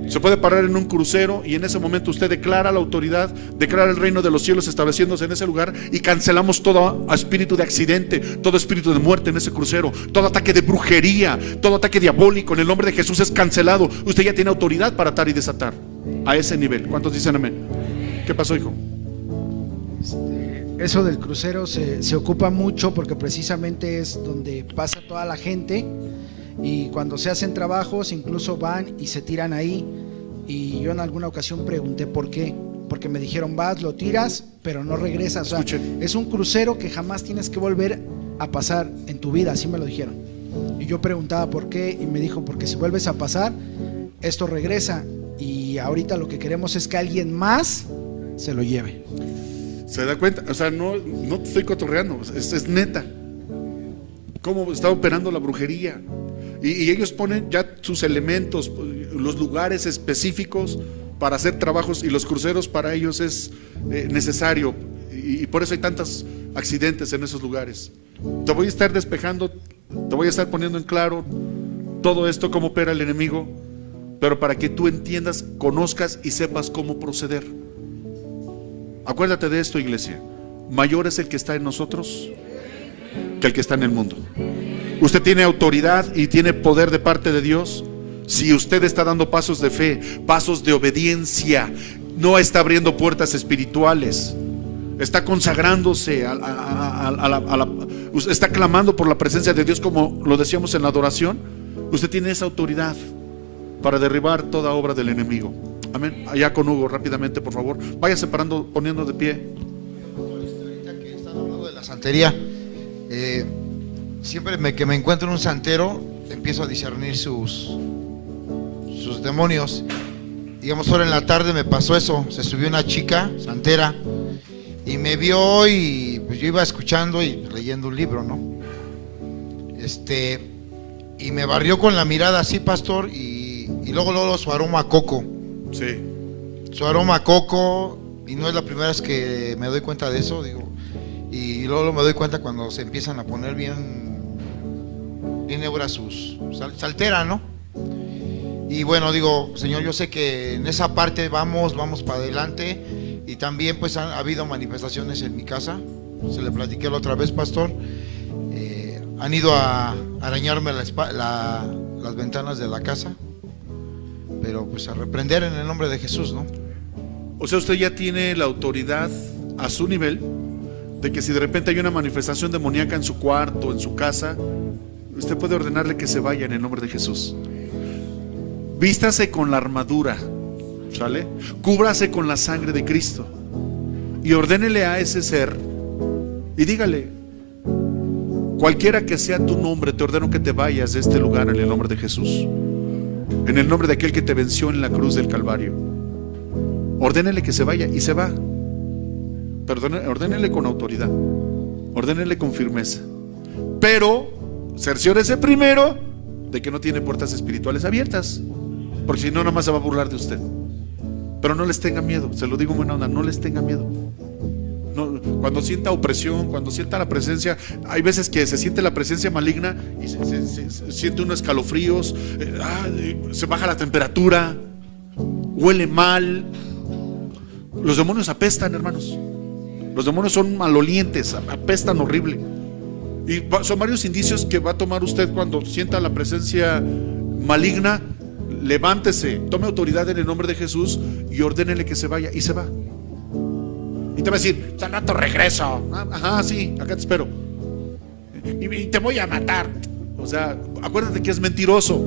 Se puede parar en un crucero y en ese momento usted declara la autoridad, declara el reino de los cielos estableciéndose en ese lugar, y cancelamos todo espíritu de accidente, todo espíritu de muerte en ese crucero, todo ataque de brujería, todo ataque diabólico. En el nombre de Jesús es cancelado. Usted ya tiene autoridad para atar y desatar a ese nivel. ¿Cuántos dicen amén? ¿Qué pasó, hijo? Eso del crucero se ocupa mucho porque precisamente es donde pasa toda la gente, y cuando se hacen trabajos incluso van y se tiran ahí. Y yo en alguna ocasión pregunté por qué, porque me dijeron: vas, lo tiras, pero no regresas. O sea, es un crucero que jamás tienes que volver a pasar en tu vida, así me lo dijeron. Y yo preguntaba por qué, y me dijo: porque si vuelves a pasar, esto regresa, y ahorita lo que queremos es que alguien más se lo lleve. ¿Se da cuenta? O sea, no te estoy cotorreando, es neta. ¿Cómo está operando la brujería? Y ellos ponen ya sus elementos, los lugares específicos para hacer trabajos, y los cruceros para ellos es necesario, y por eso hay tantos accidentes en esos lugares. Te voy a estar despejando, te voy a estar poniendo en claro todo esto, cómo opera el enemigo, pero para que tú entiendas, conozcas y sepas cómo proceder. Acuérdate de esto, iglesia: mayor es el que está en nosotros que el que está en el mundo. Usted tiene autoridad y tiene poder de parte de Dios. Si usted está dando pasos de fe, pasos de obediencia, no está abriendo puertas espirituales, está consagrándose está clamando por la presencia de Dios, como lo decíamos en la adoración, usted tiene esa autoridad para derribar toda obra del enemigo. Amén. Allá con Hugo, rápidamente, por favor. Vaya separando, poniendo de pie. Ahorita que están hablando de la santería, siempre que me encuentro en un santero, empiezo a discernir sus demonios. Digamos, ahora en la tarde me pasó eso. Se subió una chica santera y me vio, y pues yo iba escuchando y leyendo un libro, ¿no? Y me barrió con la mirada así, pastor, y luego su aroma a coco. Sí. Su aroma a coco, y no es la primera vez que me doy cuenta de eso, digo. Y luego me doy cuenta cuando se empiezan a poner bien ebras sus saltera, ¿no? Y bueno, digo: Señor, yo sé que en esa parte vamos para adelante. Y también pues ha habido manifestaciones en mi casa. Se le platiqué la otra vez, pastor. Han ido a arañarme las ventanas de la casa, pero pues a reprender en el nombre de Jesús, ¿no? O sea, usted ya tiene la autoridad a su nivel de que si de repente hay una manifestación demoníaca en su cuarto, en su casa, usted puede ordenarle que se vaya en el nombre de Jesús. Vístase con la armadura, ¿sale? Cúbrase con la sangre de Cristo y ordénele a ese ser y dígale: cualquiera que sea tu nombre, te ordeno que te vayas de este lugar en el nombre de Jesús, en el nombre de aquel que te venció en la cruz del Calvario. Ordénele que se vaya, y se va. Pero ordénele con autoridad, ordénele con firmeza, pero cerciórese primero de que no tiene puertas espirituales abiertas, porque si no, nada más se va a burlar de usted. Pero no les tenga miedo, se lo digo en buena onda, no les tenga miedo. No, cuando sienta opresión, cuando sienta la presencia, hay veces que se siente la presencia maligna y se siente unos escalofríos, se baja la temperatura, huele mal. Los demonios apestan, hermanos. Los demonios son malolientes, apestan horrible. Y son varios indicios que va a tomar usted cuando sienta la presencia maligna. Levántese, tome autoridad en el nombre de Jesús y ordénele que se vaya, y se va. Y te va a decir: al rato regreso. Ajá, sí, acá te espero. Y te voy a matar. O sea, acuérdate que es mentiroso.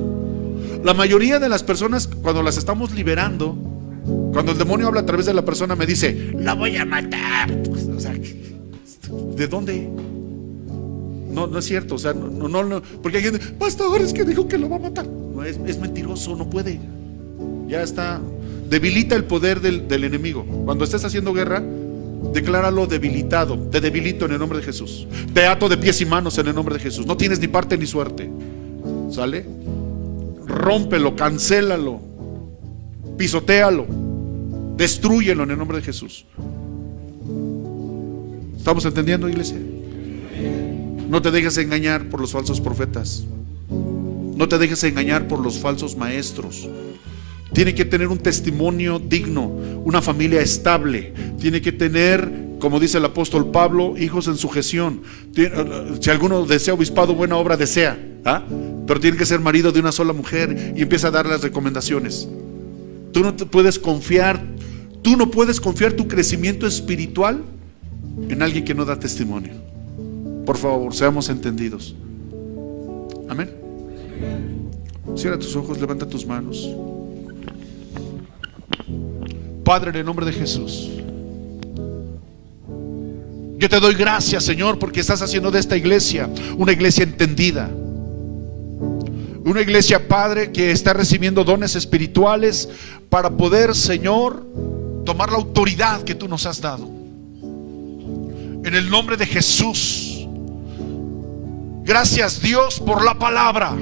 La mayoría de las personas, cuando las estamos liberando, cuando el demonio habla a través de la persona, me dice: la voy a matar. O sea, ¿de dónde? No es cierto. O sea, no, porque hay gente: pastor, es que dijo que lo va a matar. No, es mentiroso, no puede. Ya está. Debilita el poder del enemigo. Cuando estés haciendo guerra, decláralo debilitado. Te debilito en el nombre de Jesús. Te ato de pies y manos en el nombre de Jesús. No tienes ni parte ni suerte. ¿Sale? Rómpelo, cancélalo, pisotéalo, destrúyelo en el nombre de Jesús. ¿Estamos entendiendo, iglesia? No te dejes engañar por los falsos profetas. No te dejes engañar por los falsos maestros. Tiene que tener un testimonio digno, una familia estable. Tiene que tener, como dice el apóstol Pablo, hijos en sujeción. Si alguno desea obispado, buena obra desea, pero tiene que ser marido de una sola mujer. Y empieza a dar las recomendaciones. Tú no te puedes confiar. Tú no puedes confiar tu crecimiento espiritual en alguien que no da testimonio. Por favor, seamos entendidos. Amén. Cierra tus ojos, levanta tus manos. Padre, en el nombre de Jesús, yo te doy gracias, Señor, porque estás haciendo de esta iglesia una iglesia entendida. Una iglesia, Padre, que está recibiendo dones espirituales para poder, Señor, tomar la autoridad que tú nos has dado. En el nombre de Jesús, gracias, Dios, por la palabra.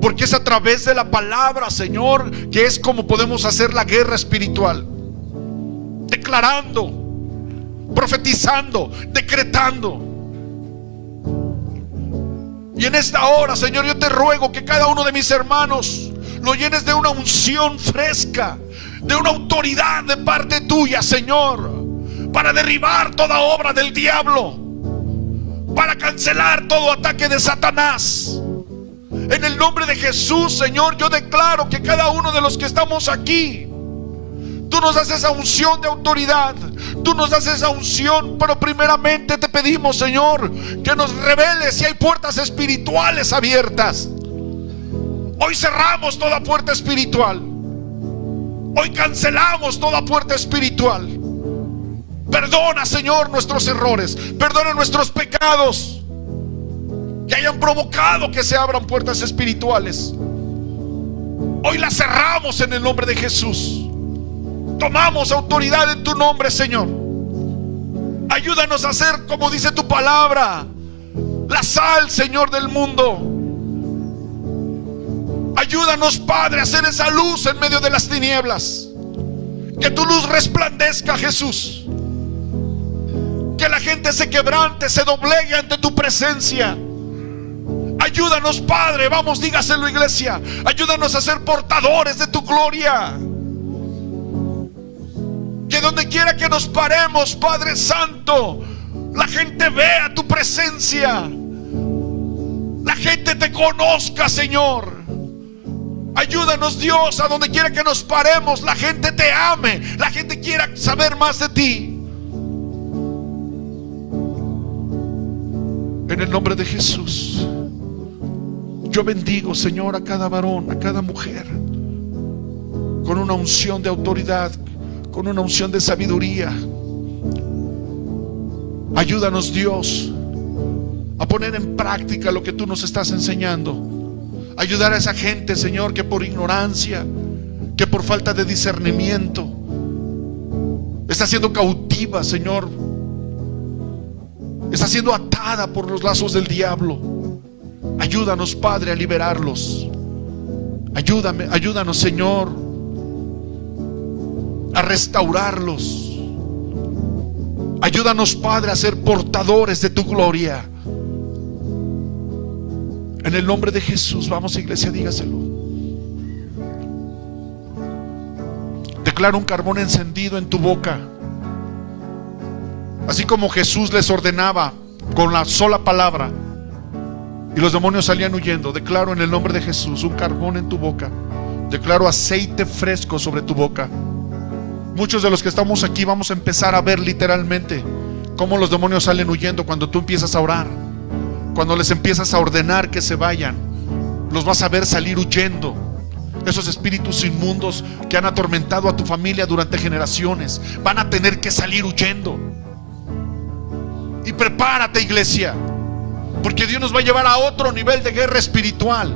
Porque es a través de la palabra, Señor, que es como podemos hacer la guerra espiritual. Declarando, profetizando, decretando. Y en esta hora, Señor, yo te ruego que cada uno de mis hermanos lo llenes de una unción fresca, de una autoridad de parte tuya, Señor, para derribar toda obra del diablo, para cancelar todo ataque de Satanás. En el nombre de Jesús, Señor, yo declaro que cada uno de los que estamos aquí, tú nos das esa unción de autoridad, tú nos das esa unción, pero primeramente te pedimos, Señor, que nos reveles si hay puertas espirituales abiertas. Hoy cerramos toda puerta espiritual. Hoy cancelamos toda puerta espiritual. Perdona, Señor, nuestros errores, perdona nuestros pecados que hayan provocado que se abran puertas espirituales. Hoy las cerramos en el nombre de Jesús. Tomamos autoridad en tu nombre, Señor. Ayúdanos a ser, como dice tu palabra, la sal, Señor, del mundo. Ayúdanos, Padre, a ser esa luz en medio de las tinieblas. Que tu luz resplandezca, Jesús. Que la gente se quebrante, se doblegue ante tu presencia. Ayúdanos, Padre, vamos, dígaselo, iglesia. Ayúdanos a ser portadores de tu gloria. Que donde quiera que nos paremos, Padre Santo, la gente vea tu presencia. La gente te conozca, Señor. Ayúdanos, Dios, a donde quiera que nos paremos, la gente te ame, la gente quiera saber más de ti. En el nombre de Jesús, yo bendigo, Señor, a cada varón, a cada mujer, con una unción de autoridad, con una unción de sabiduría. Ayúdanos, Dios, a poner en práctica lo que tú nos estás enseñando. Ayudar a esa gente, Señor, que por ignorancia, que por falta de discernimiento está siendo cautiva, Señor, está siendo atada por los lazos del diablo. Ayúdanos, Padre, a liberarlos. Ayúdanos, Señor, a restaurarlos. Ayúdanos, Padre, a ser portadores de tu gloria. En el nombre de Jesús, vamos, iglesia, dígaselo. declaro un carbón encendido en tu boca. Así como Jesús les ordenaba con la sola palabra y los demonios salían huyendo, declaro en el nombre de Jesús un carbón en tu boca. Declaro aceite fresco sobre tu boca. Muchos de los que estamos aquí vamos a empezar a ver literalmente cómo los demonios salen huyendo cuando tú empiezas a orar. Cuando les empiezas a ordenar que se vayan, los vas a ver salir huyendo. Esos espíritus inmundos que han atormentado a tu familia durante generaciones van a tener que salir huyendo. Y prepárate, iglesia, porque Dios nos va a llevar a otro nivel de guerra espiritual.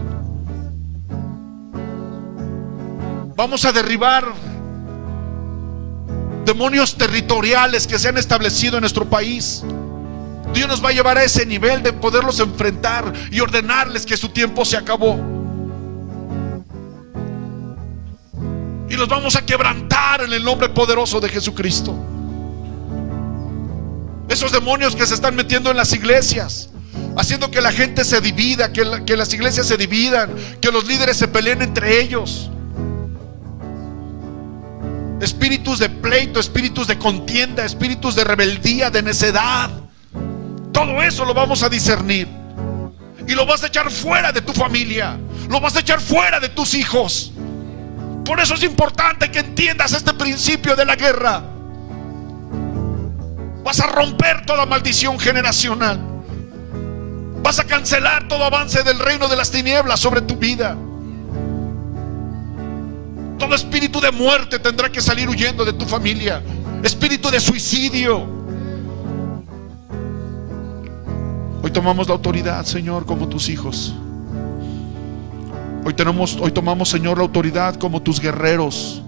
Vamos a derribar demonios territoriales que se han establecido en nuestro país. Dios nos va a llevar a ese nivel de poderlos enfrentar y ordenarles que su tiempo se acabó. Y los vamos a quebrantar en el nombre poderoso de Jesucristo. Esos demonios que se están metiendo en las iglesias, haciendo que la gente se divida, que las iglesias se dividan, que los líderes se peleen entre ellos. Espíritus de pleito, espíritus de contienda, espíritus de rebeldía, de necedad. Todo eso lo vamos a discernir. Y lo vas a echar fuera de tu familia. Lo vas a echar fuera de tus hijos. Por eso es importante que entiendas este principio de la guerra. Vas a romper toda maldición generacional. Vas a cancelar todo avance del reino de las tinieblas sobre tu vida. Todo espíritu de muerte tendrá que salir huyendo de tu familia. Espíritu de suicidio. Hoy tomamos la autoridad, Señor, como tus hijos. Hoy tomamos, Señor, la autoridad como tus guerreros,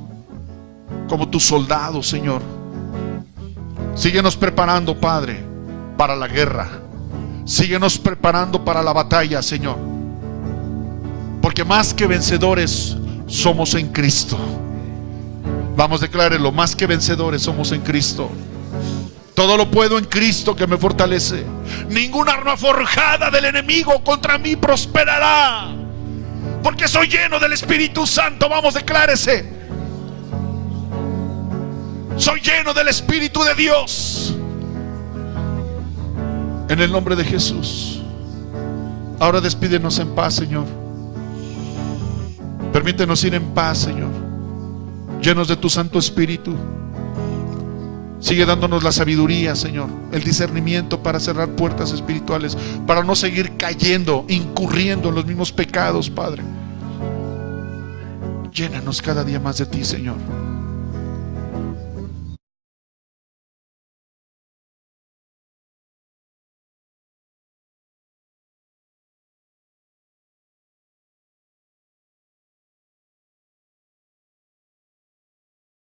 como tus soldados, Señor. Síguenos preparando, Padre, para la guerra. Síguenos preparando para la batalla, Señor. Porque más que vencedores somos en Cristo. Vamos, declárelo: más que vencedores somos en Cristo. Todo lo puedo en Cristo que me fortalece. Ninguna arma forjada del enemigo contra mí prosperará, porque soy lleno del Espíritu Santo. Vamos, declárese: soy lleno del Espíritu de Dios. En el nombre de Jesús. Ahora despídenos en paz, Señor. Permítenos ir en paz, Señor, llenos de tu Santo Espíritu. Sigue dándonos la sabiduría, Señor, el discernimiento para cerrar puertas espirituales, para no seguir cayendo, incurriendo en los mismos pecados, Padre. Llénanos cada día más de ti, Señor.